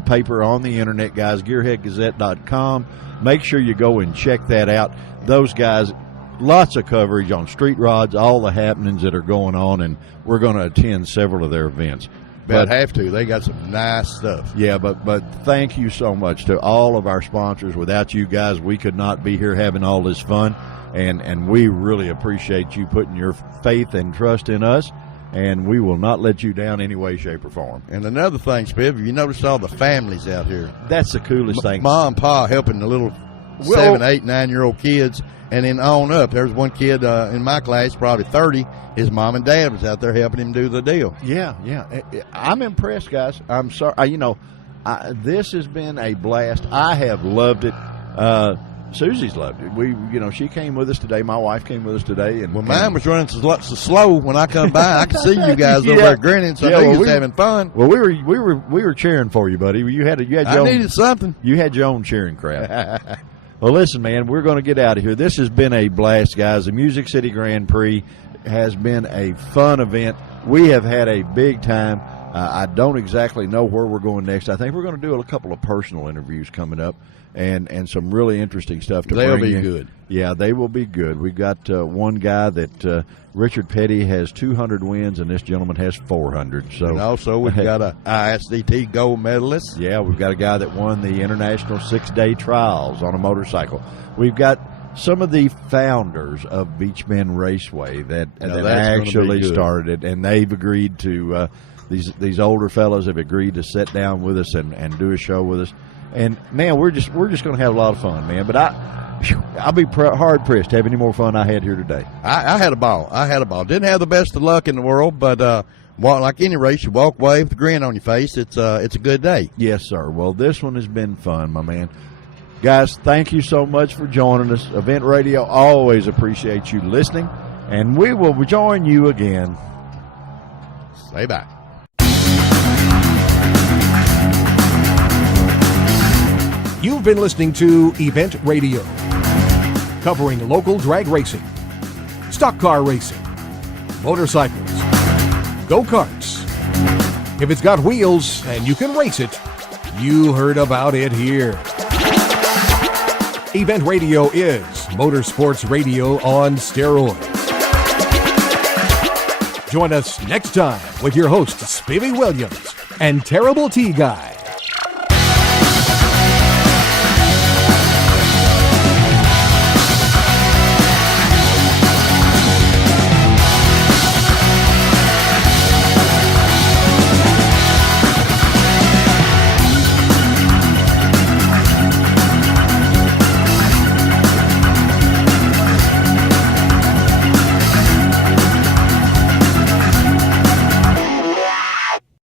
paper on the internet, guys, gearheadgazette.com. Make sure you go and check that out. Those guys, lots of coverage on street rods, all the happenings that are going on, and we're going to attend several of their events. But have to. They got some nice stuff. Yeah, but thank you so much to all of our sponsors. Without you guys, we could not be here having all this fun, and we really appreciate you putting your faith and trust in us, and we will not let you down any way, shape, or form. And another thing, Spiv, you noticed all the families out here. That's the coolest thing. Mom and Pa helping the little 7, 8, 9-year-old kids, and then on up. There's one kid in my class, probably 30. His mom and dad was out there helping him do the deal. Yeah. I'm impressed, guys. I'm sorry. This has been a blast. I have loved it. Susie's loved it. She came with us today. My wife came with us today, and mine was running so slow when I come by. I could see you guys over there grinning, so I knew you was having fun. Well, we were cheering for you, buddy. You had your I needed something. You had your own cheering crowd. Well, listen, man, we're going to get out of here. This has been a blast, guys. The Music City Grand Prix has been a fun event. We have had a big time. I don't exactly know where we're going next. I think we're going to do a couple of personal interviews coming up and some really interesting stuff to They'll bring be in. good. Yeah, they will be good. We've got one guy that Richard Petty has 200 wins, and this gentleman has 400. So, and also we've got a ISDT gold medalist. Yeah, we've got a guy that won the International 6-Day Trials on a motorcycle. We've got some of the founders of Beach Bend Raceway that actually started it, and they've agreed to these older fellows have agreed to sit down with us and do a show with us. And man, we're just going to have a lot of fun, man. But I'll be hard pressed to have any more fun I had here today. I had a ball. Didn't have the best of luck in the world, but like any race, you walk away with a grin on your face. It's a good day. Yes, sir. Well, this one has been fun, my man. Guys, thank you so much for joining us. Event Radio always appreciates you listening, and we will join you again. Say bye. You've been listening to Event Radio, covering local drag racing, stock car racing, motorcycles, go-karts. If it's got wheels and you can race it, you heard about it here. Event Radio is motorsports radio on steroids. Join us next time with your hosts, Spivey Williams and Terrible T Guy.